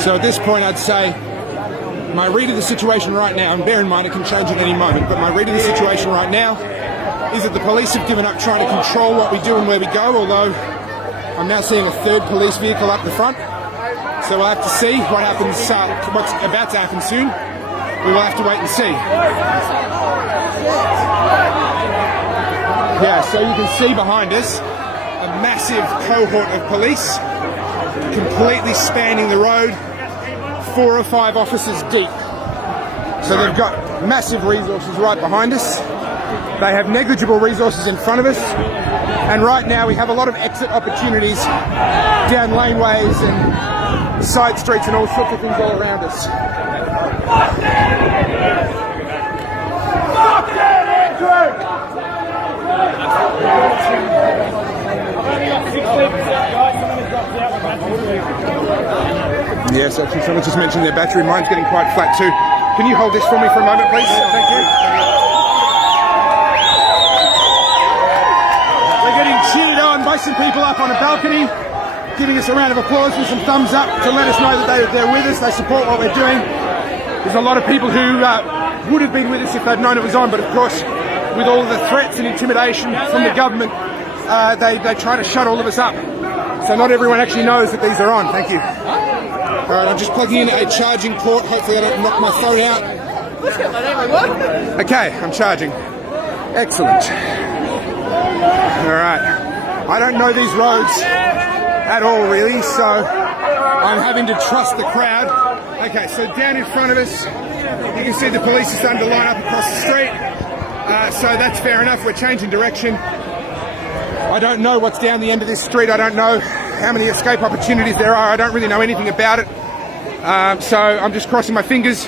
So at this point, I'd say my read of the situation right now, and bear in mind it can change at any moment, but my read of the situation right now is that the police have given up trying to control what we do and where we go, although I'm now seeing a third police vehicle up the front. So we'll have to see what happens, what's about to happen soon. We will have to wait and see. Yeah, so you can see behind us a massive cohort of police completely spanning the road, 4 or 5 officers deep. So they've got massive resources right behind us. They have negligible resources in front of us. And right now we have a lot of exit opportunities down laneways and side streets and all sorts of things all around us. Yes, actually someone just mentioned their battery. Mine's getting quite flat too. Can you hold this for me for a moment, please? Thank you. We're getting cheered on by some people up on a balcony, giving us a round of applause with some thumbs up to let us know that they're with us, they support what we're doing. There's a lot of people who would have been with us if they'd known it was on, but of course, with all of the threats and intimidation from the government, they try to shut all of us up. So not everyone actually knows that these are on. Thank you. Alright, I'm just plugging in a charging port. Hopefully I don't knock my phone out. Okay, I'm charging. Excellent. Alright. I don't know these roads at all really, so I'm having to trust the crowd. Okay, so down in front of us, you can see the police are starting to line up across the street. So that's fair enough, we're changing direction. I don't know what's down the end of this street. I don't know how many escape opportunities there are. I don't really know anything about it. So I'm just crossing my fingers,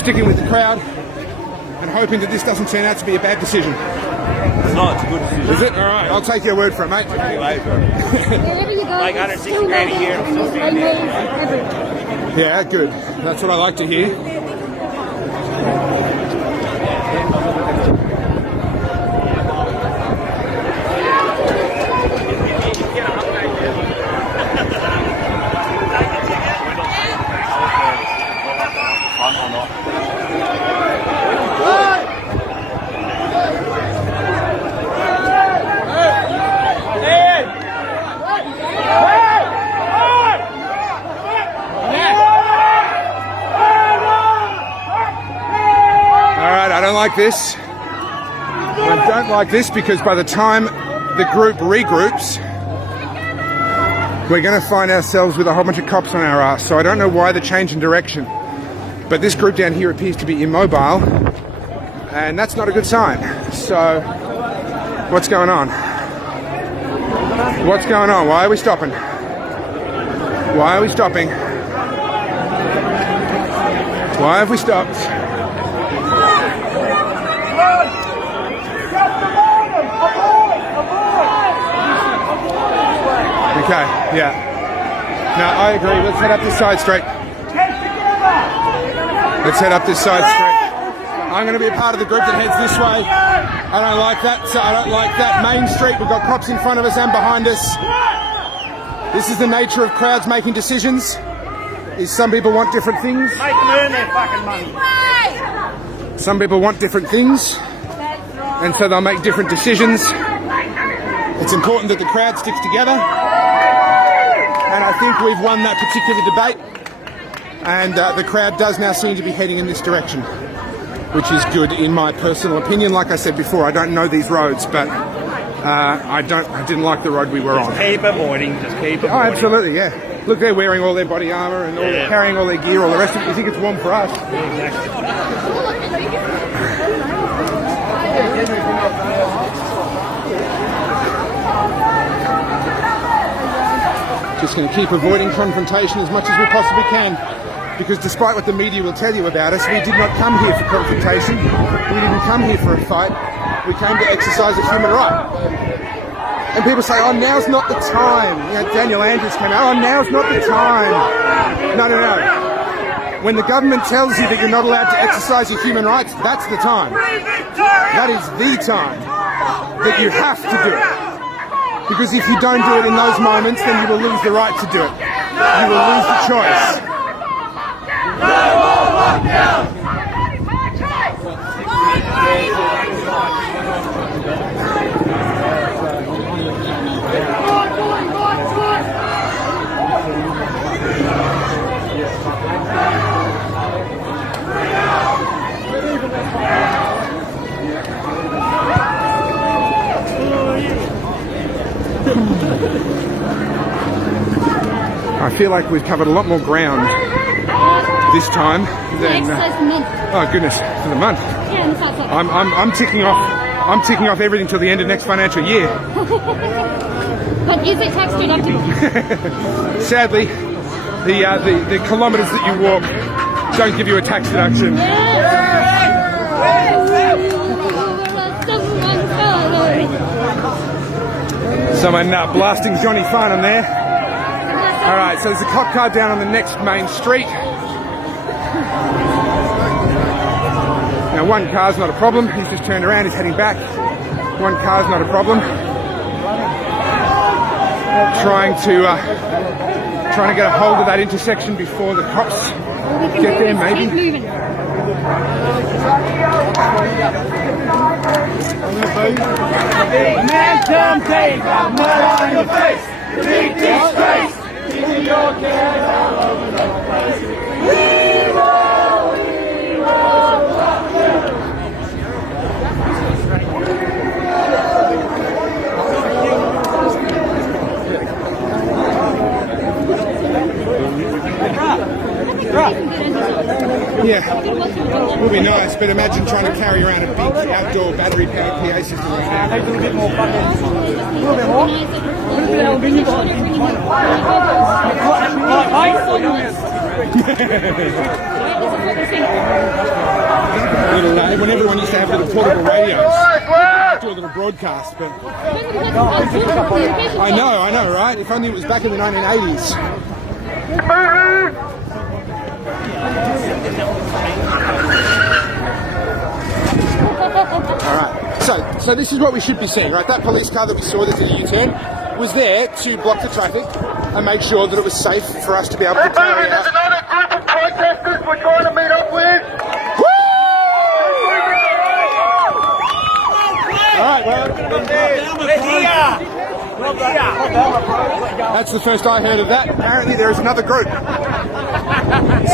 sticking with the crowd, and hoping that this doesn't turn out to be a bad decision. It's not, it's a good decision. Is it? All right, I'll take your word for it, mate. Wherever you go, Like 160 grand a year, I'm still staying there. Yeah, good. That's what I like to hear. I don't like this. I don't like this because by the time the group regroups, we're going to find ourselves with a whole bunch of cops on our ass. So I don't know why the change in direction. But this group down here appears to be immobile, and that's not a good sign. So what's going on? What's going on? Why are we stopping? Why are we stopping? Why have we stopped? Okay, yeah. No, I agree. Let's head up this side street. Let's head up this side street. I'm going to be a part of the group that heads this way. I don't like that. So I don't like that main street. We've got cops in front of us and behind us. This is the nature of crowds making decisions. Is some people want different things. Make them earn their fucking money. Some people want different things, and so they'll make different decisions. It's important that the crowd sticks together, and I think we've won that particular debate, and the crowd does now seem to be heading in this direction, which is good in my personal opinion. Like I said before, I don't know these roads, but I didn't like the road we were on. Keep avoiding, just keep avoiding. Oh, absolutely, yeah. Look, they're wearing all their body armour and all carrying all their gear, all the rest of it. You think it's warm for us? Just going to keep avoiding confrontation as much as we possibly can, because despite what the media will tell you about us, we did not come here for confrontation. We didn't come here for a fight. We came to exercise a human right. And people say, oh, now's not the time. You know, Daniel Andrews came out, oh, now's not the time. No. When the government tells you that you're not allowed to exercise your human rights, that's the time. That is the time that you have to do it. Because if you don't do it in those moments, then you will lose the right to do it. You will lose the choice. No more lockdown! I feel like we've covered a lot more ground this time than. Oh goodness, for the month. I'm ticking off. I'm ticking off everything till the end of next financial year. But is it tax deductible? Sadly, the kilometres that you walk don't give you a tax deduction. Someone blasting Johnny Farnham there. Alright, so there's a cop car down on the next main street. Now one car's not a problem, he's just turned around, he's heading back. One car's not a problem. Trying to get a hold of that intersection before the cops get there, maybe. Man, come take a mud on your face. Big disgrace. Keeping your cares all over the place. We will rock you. Yeah, would be nice, but imagine trying to carry around a big outdoor battery-powered PA system right now. A little bit more fucking. A little bit more. When everyone used to have little portable radios, do a little broadcast, but I know, right? If only it was back in the 1980s. Alright, so this is what we should be seeing, right? That police car that we saw that did a U-turn was there to block the traffic and make sure that it was safe for us to be able to carry out. There's another group of protesters we're trying to meet up with. Alright, well, that's the first I heard of that. Apparently there is another group.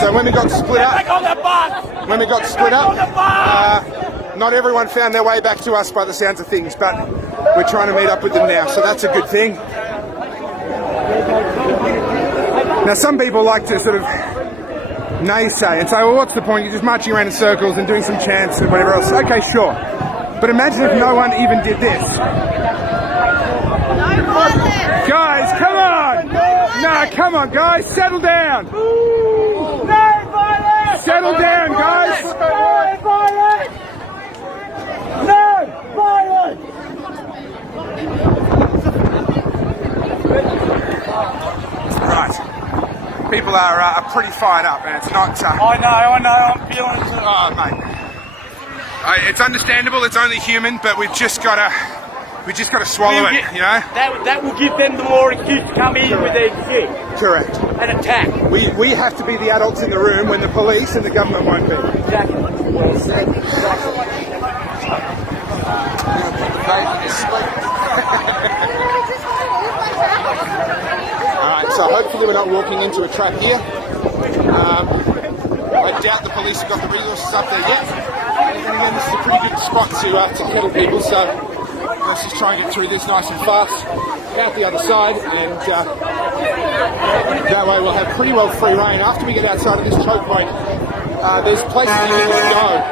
So when we got split up, not everyone found their way back to us by the sounds of things, but we're trying to meet up with them now, so that's a good thing. Now some people like to sort of naysay and say, well, what's the point? You're just marching around in circles and doing some chants and whatever else. Okay, sure. But imagine if no one even did this. Guys, come on! No, come on, guys, settle down! Settle down, guys! Right. People are pretty fired up, and it's not... I know, I'm feeling it. Oh, mate. It's understandable, it's only human, but we've just got to swallow it, you know? That will give them the more excuse to come in with their shit. Correct. And attack. We have to be the adults in the room when the police and the government won't be. Exactly. Well said. Alright, so hopefully we're not walking into a trap here. I doubt the police have got the resources up there yet. And again, this is a pretty good spot to kettle people, so let's just try and get through this nice and fast, out the other side, and that way we'll have pretty well free reign. After we get outside of this choke point, there's places you can just go.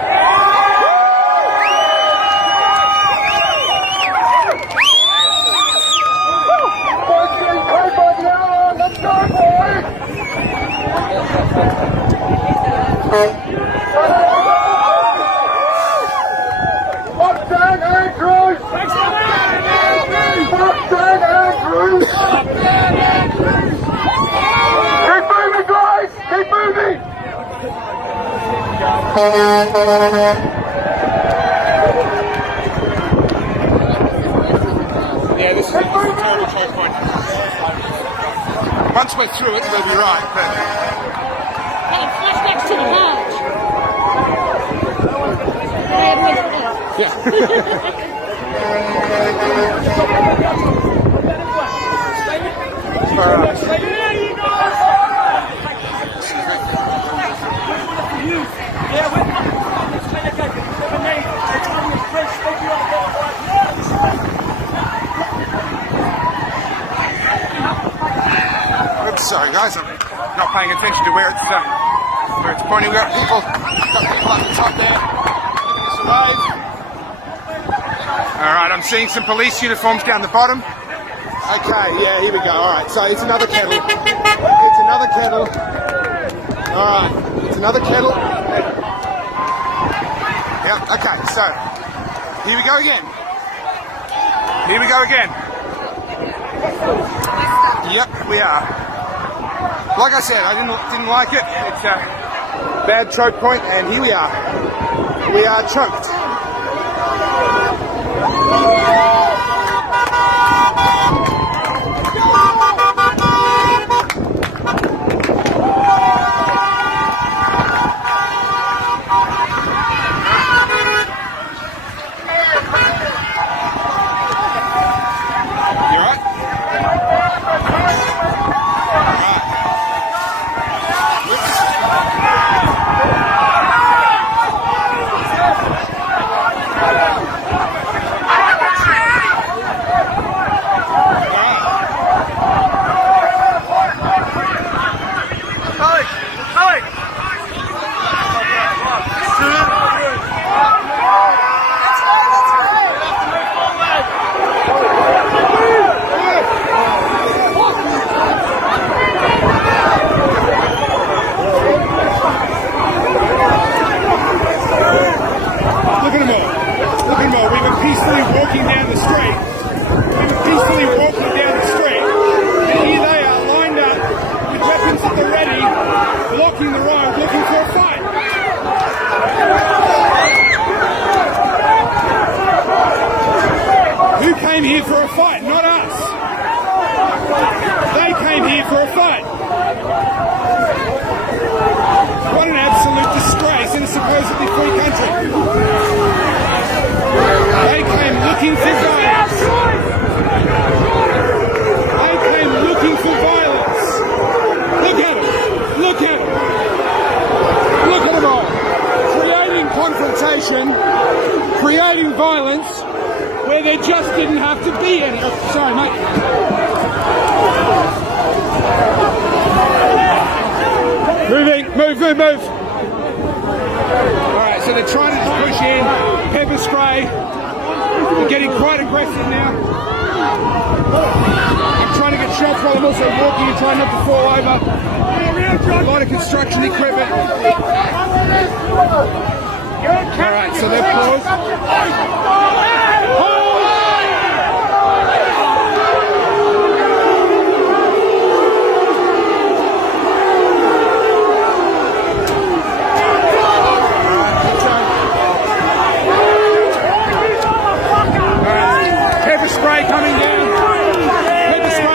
Yeah, this is a terrible choke point. Once we're through it, we'll be right, but... Flashbacks to the march. Yeah. Sorry guys, I'm not paying attention to where it's pointing. We've got people up the top there. Giving us a wave. Alright, I'm seeing some police uniforms down the bottom. Okay, yeah, here we go. Alright, so it's another kettle. It's another kettle. Alright, it's another kettle. Yep, okay, so here we go again. Here we go again. Yep, we are. Like I said, I didn't like it. It's a bad choke point, and here we are. We are choked. Here for a fight, not us. They came here for a fight. What an absolute disgrace in a supposedly free country. They came looking for violence. They came looking for violence. Look at them. Look at them. Look at them all. Creating confrontation, creating violence, where there just didn't have to be any. Oh, sorry, mate. Moving, move. Alright, so they're trying to just push in, pepper spray. They're getting quite aggressive now. I'm trying to get shots while I'm also walking and trying not to fall over. A lot of construction equipment. Alright, so they're paused.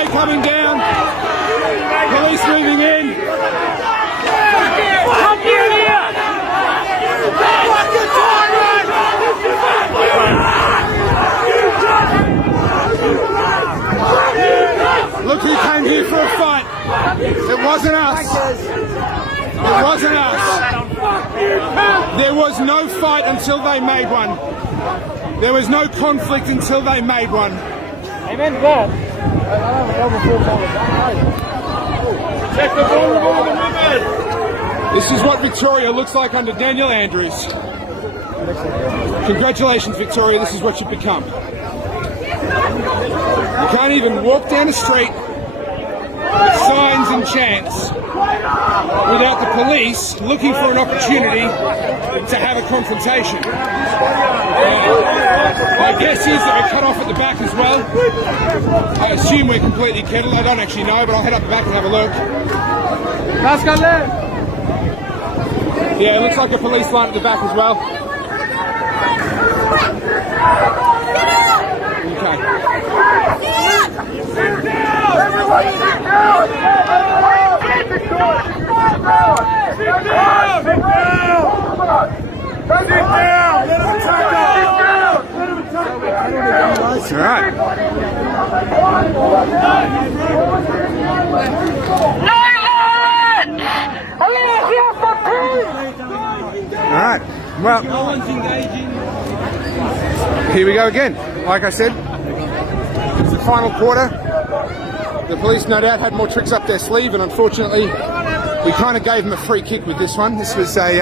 Coming down. Police moving in. Look who came here for a fight. It wasn't us. It wasn't us. There was no fight until they made one. There was no conflict until they made one. Amen to that. Check the vulnerable of the women. This is what Victoria looks like under Daniel Andrews. Congratulations, Victoria, this is what you've become. You can't even walk down the street with signs and chants without the police looking for an opportunity to have a confrontation. My guess is that we're cut off at the back as well. I assume we're completely kettle. I don't actually know, but I'll head up the back and have a look. Yeah, it looks like a police line at the back as well. Okay. Sit down! Everybody sit down! Sit down! Sit down! Sit down! Sit down! Let him attack us! Sit down! Let him attack us! That's right. Alright, well, here we go again. Like I said, it's the final quarter. The police no doubt had more tricks up their sleeve, and unfortunately we kind of gave them a free kick with this one. This was a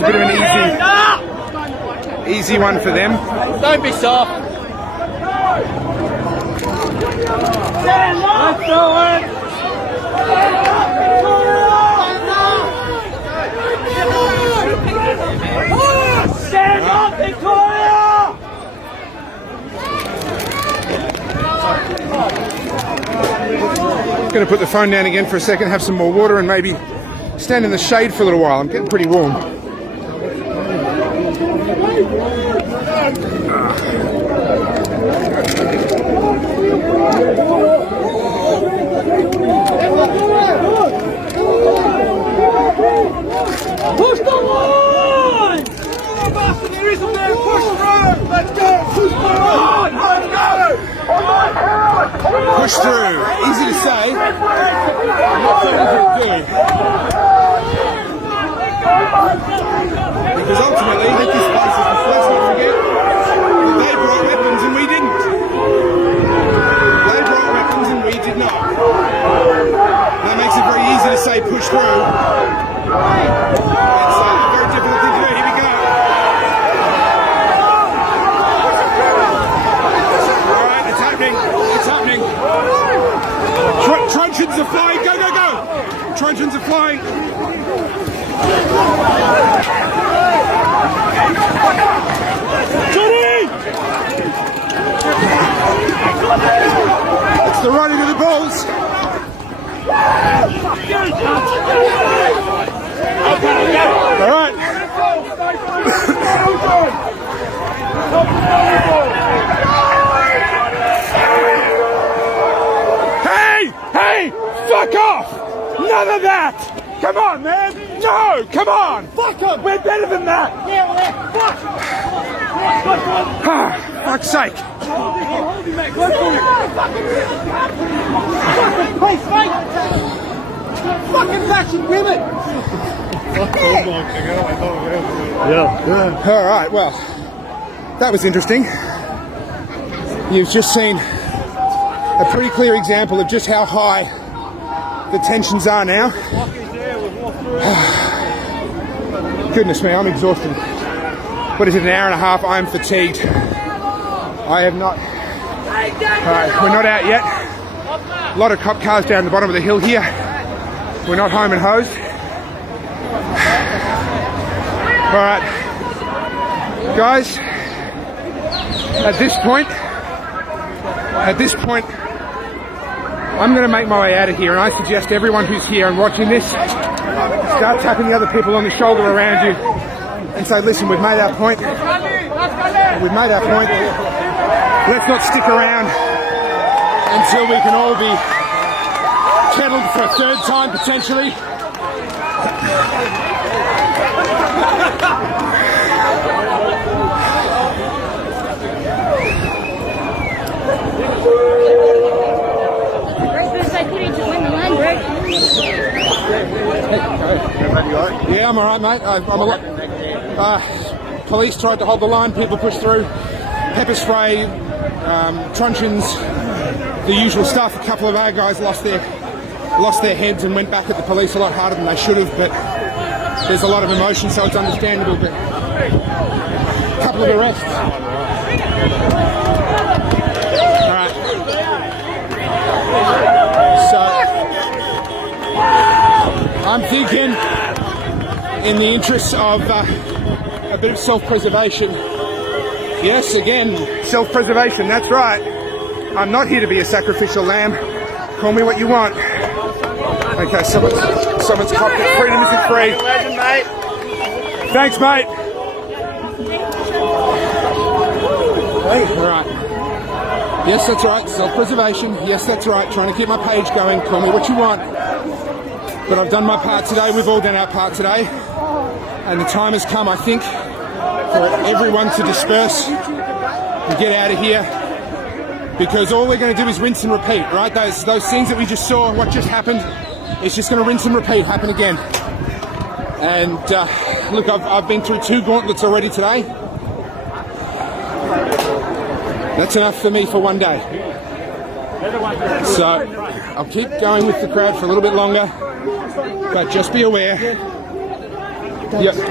bit of an easy one for them. Don't be soft. Let's do it. Stand up, Victoria! I'm going to put the phone down again for a second, have some more water, and maybe stand in the shade for a little while. I'm getting pretty warm. Push the line! There is a man, push through! Let's go! Push through! Let's go! Push through. Easy to say. Not so easy to do. Because ultimately, this place is the first one to forget that they brought weapons and we didn't. They brought weapons and we did not. That makes it very easy to say push through. It's a very difficult thing to do. Here we go. Alright, it's happening. It's happening. Truncheons are flying. Go, go, go. Truncheons are flying. Johnny! It's the running of the bulls. All right. Hey! Hey! Fuck off! None of that! Come on, man! No! Come on! Fuck up! We're better than that! Ah, fuck's sake! Fucking fashion women! All right, well, that was interesting. You've just seen a pretty clear example of just how high the tensions are now. Goodness me, I'm exhausted. What is it, an hour and a half? I'm fatigued. I have not... Alright, we're not out yet. A lot of cop cars down the bottom of the hill here. We're not home and hosed. Alright. Guys, at this point, I'm going to make my way out of here, and I suggest everyone who's here and watching this start tapping the other people on the shoulder around you and say, listen, we've made our point. We've made our point. Let's not stick around until we can all be kettled for a third time, potentially. Yeah, I'm alright, mate. I'm a lot. Police tried to hold the line, people pushed through. Pepper spray, truncheons, the usual stuff. A couple of our guys lost their heads and went back at the police a lot harder than they should have, but there's a lot of emotion, so it's understandable. But a couple of arrests. Alright. So I'm thinking, in the interests of a bit of self-preservation. Yes, again, self-preservation, that's right. I'm not here to be a sacrificial lamb. Call me what you want. Okay, someone's copped it. Freedom isn't free. Legend, mate. Thanks, mate. All right. Yes, that's right. Self-preservation. Yes, that's right. Trying to keep my page going. Call me what you want. But I've done my part today. We've all done our part today. And the time has come, I think, for everyone to disperse and get out of here. Because all we're going to do is rinse and repeat, right? Those things that we just saw, what just happened, it's just going to rinse and repeat, happen again. And look, I've been through 2 gauntlets already today. That's enough for me for one day. So I'll keep going with the crowd for a little bit longer, but just be aware.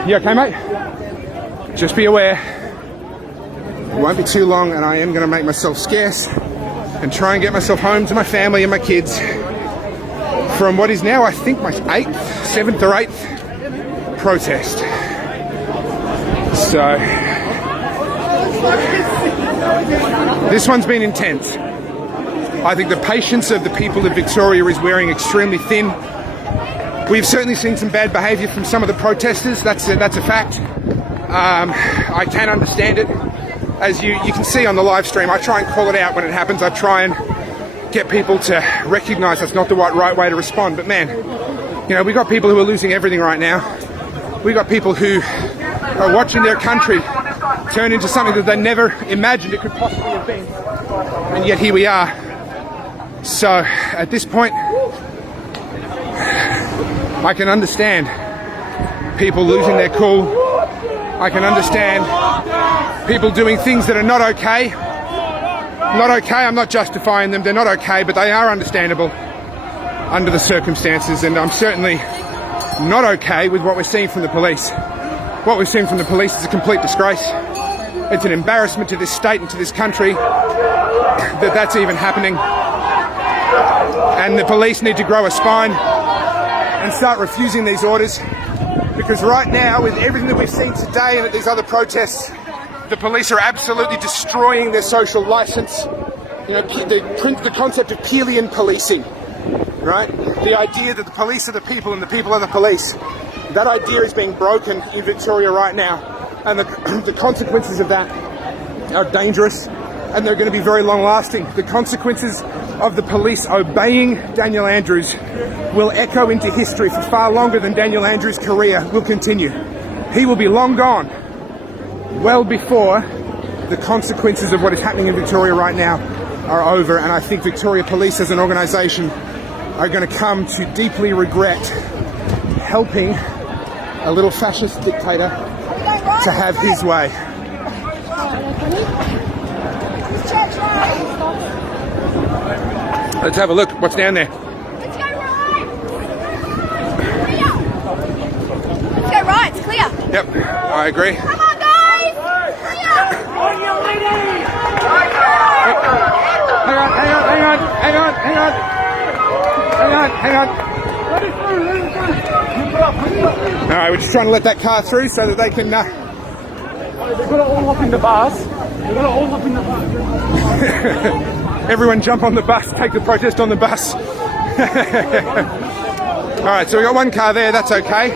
You okay, mate? Just be aware. It won't be too long, and I am going to make myself scarce and try and get myself home to my family and my kids from what is now, I think, my 7th or 8th protest. So this one's been intense. I think the patience of the people of Victoria is wearing extremely thin. We've certainly seen some bad behaviour from some of the protesters. That's a fact. I can understand it. As you can see on the live stream, I try and call it out when it happens. I try and get people to recognise that's not the right way to respond. But man, you know, we got people who are losing everything right now. We got people who are watching their country turn into something that they never imagined it could possibly have been. And yet here we are. So at this point, I can understand people losing their cool. I can understand people doing things that are not okay. Not okay, I'm not justifying them, they're not okay, but they are understandable under the circumstances, and I'm certainly not okay with what we're seeing from the police. What we're seeing from the police is a complete disgrace. It's an embarrassment to this state and to this country that that's even happening. And the police need to grow a spine and start refusing these orders, because right now, with everything that we've seen today and at these other protests, the police are absolutely destroying their social license. You know, the concept of Peelian policing, right? The idea that the police are the people and the people are the police. That idea is being broken in Victoria right now, and the consequences of that are dangerous, and they're going to be very long-lasting. The consequences of the police obeying Daniel Andrews will echo into history for far longer than Daniel Andrews' career will continue. He will be long gone, well before the consequences of what is happening in Victoria right now are over, and I think Victoria Police as an organisation are going to come to deeply regret helping a little fascist dictator to have his way. Let's have a look. What's down there? Let's go right. Clear. Let's go right. It's clear. Yep, I agree. Come on, guys. Clear. On your lady! Hang on. All right, we're just trying to let that car through so that they can... They're gonna all hop in the bus. Everyone jump on the bus, take the protest on the bus. All right, so we got one car there, that's okay.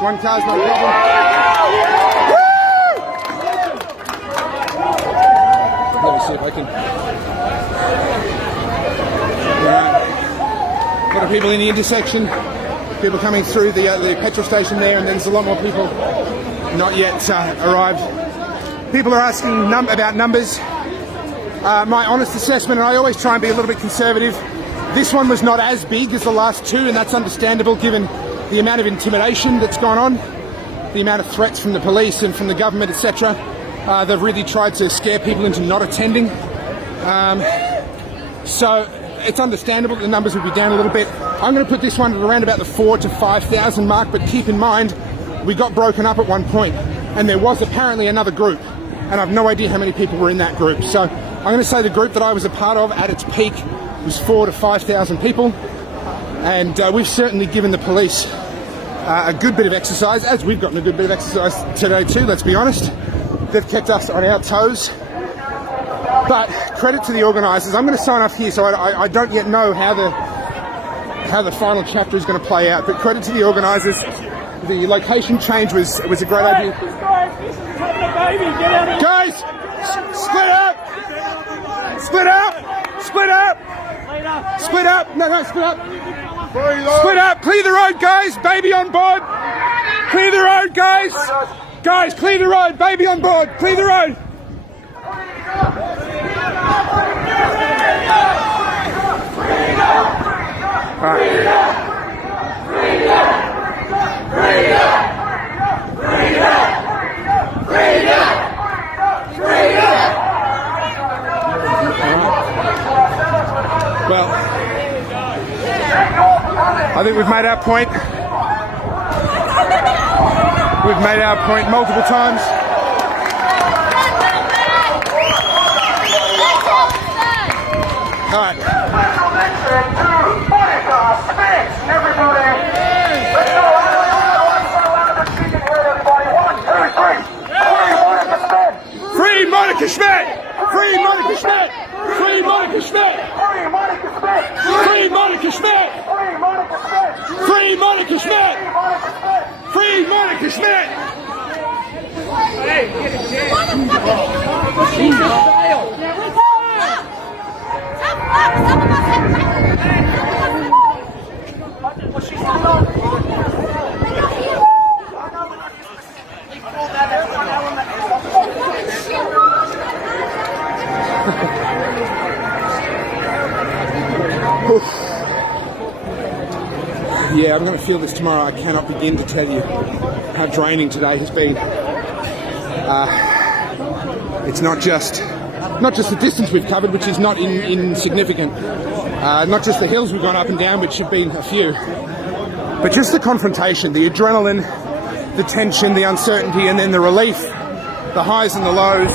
One car's no problem. Let me see if I can... A lot of people in the intersection, people coming through the petrol station there, and then there's a lot more people not yet arrived. People are asking about numbers. My honest assessment, and I always try and be a little bit conservative, this one was not as big as the last two, and that's understandable given the amount of intimidation that's gone on, the amount of threats from the police and from the government, etc. They've really tried to scare people into not attending. So it's understandable that the numbers would be down a little bit. I'm going to put this one at around about the 4,000 to 5,000 mark, but keep in mind, we got broken up at one point, and there was apparently another group, and I've no idea how many people were in that group. So I'm going to say the group that I was a part of at its peak was 4,000 to 5,000 people, and we've certainly given the police a good bit of exercise, as we've gotten a good bit of exercise today too, let's be honest. They've kept us on our toes. But credit to the organisers. I'm going to sign off here, so I don't yet know how the final chapter is going to play out. But credit to the organisers. The location change was a great idea. Guys, split up! Split up! Split up! Split up! No, split up! Split up! Clear the road, guys! Baby on board! Clear the road, guys! Guys, clear the road! Baby on board! Clear the road! I think we've made our point. We've made our point multiple times. All right. Free Monica Schmidt! Free Monica Schmidt! Free Monica Schmidt! Free Monica Schmidt! Free Monica Schmidt! Free Monica Schmidt! Yeah, I'm going to feel this tomorrow. I cannot begin to tell you how draining today has been. It's not just the distance we've covered, which is not insignificant. Not just the hills we've gone up and down, which have been a few. But just the confrontation, the adrenaline, the tension, the uncertainty, and then the relief, the highs and the lows.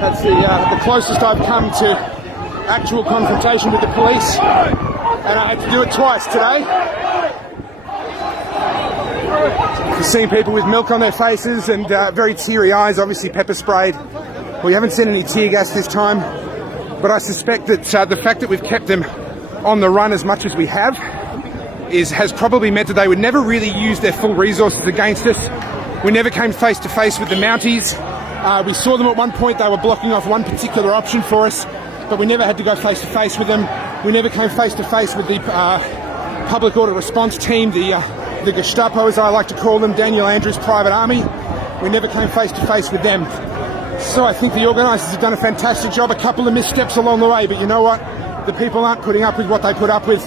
That's the closest I've come to actual confrontation with the police. And I had to do it twice today. You've seen people with milk on their faces and very teary eyes, obviously pepper sprayed. We haven't seen any tear gas this time, but I suspect that the fact that we've kept them on the run as much as we have has probably meant that they would never really use their full resources against us. We never came face to face with the Mounties. We saw them at one point, they were blocking off one particular option for us, but we never had to go face to face with them. We never came face to face with the public order response team, the Gestapo as I like to call them, Daniel Andrews' private army. We never came face to face with them. So I think the organisers have done a fantastic job, a couple of missteps along the way, but you know what? The people aren't putting up with what they put up with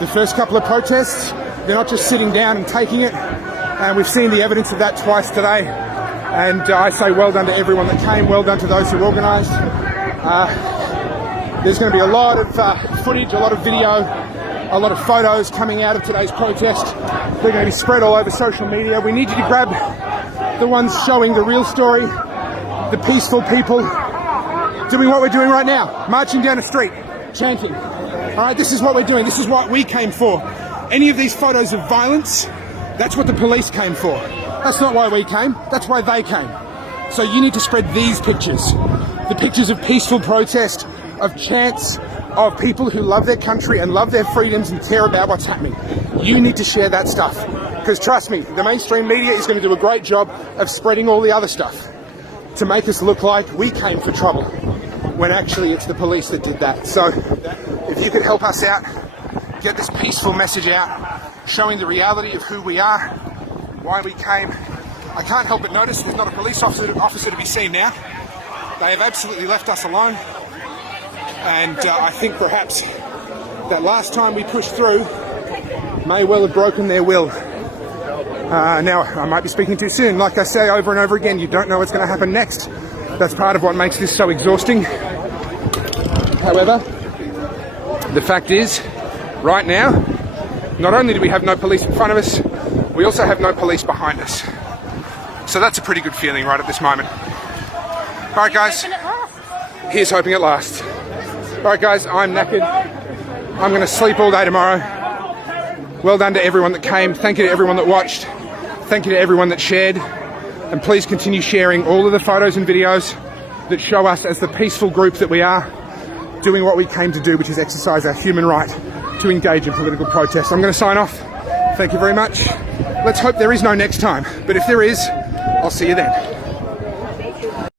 the first couple of protests. They're not just sitting down and taking it, and we've seen the evidence of that twice today. And I say well done to everyone that came, well done to those who organised. There's going to be a lot of footage, a lot of video, a lot of photos coming out of today's protest. They're going to be spread all over social media. We need you to grab the ones showing the real story, the peaceful people doing what we're doing right now, marching down a street, chanting. All right, this is what we're doing. This is what we came for. Any of these photos of violence, that's what the police came for. That's not why we came. That's why they came. So you need to spread these pictures, the pictures of peaceful protest, of chants, of people who love their country and love their freedoms and care about what's happening. You need to share that stuff. Because trust me, the mainstream media is going to do a great job of spreading all the other stuff to make us look like we came for trouble, when actually it's the police that did that. So if you could help us out, get this peaceful message out, showing the reality of who we are, why we came. I can't help but notice there's not a police officer to be seen now. They have absolutely left us alone. And I think perhaps that last time we pushed through may well have broken their will. Now, I might be speaking too soon. Like I say over and over again, you don't know what's going to happen next. That's part of what makes this so exhausting. However, the fact is, right now, not only do we have no police in front of us, we also have no police behind us. So that's a pretty good feeling right at this moment. All right, guys. Here's hoping it lasts. All right, guys, I'm knackered. I'm going to sleep all day tomorrow. Well done to everyone that came. Thank you to everyone that watched. Thank you to everyone that shared. And please continue sharing all of the photos and videos that show us as the peaceful group that we are, doing what we came to do, which is exercise our human right to engage in political protest. I'm going to sign off. Thank you very much. Let's hope there is no next time. But if there is, I'll see you then.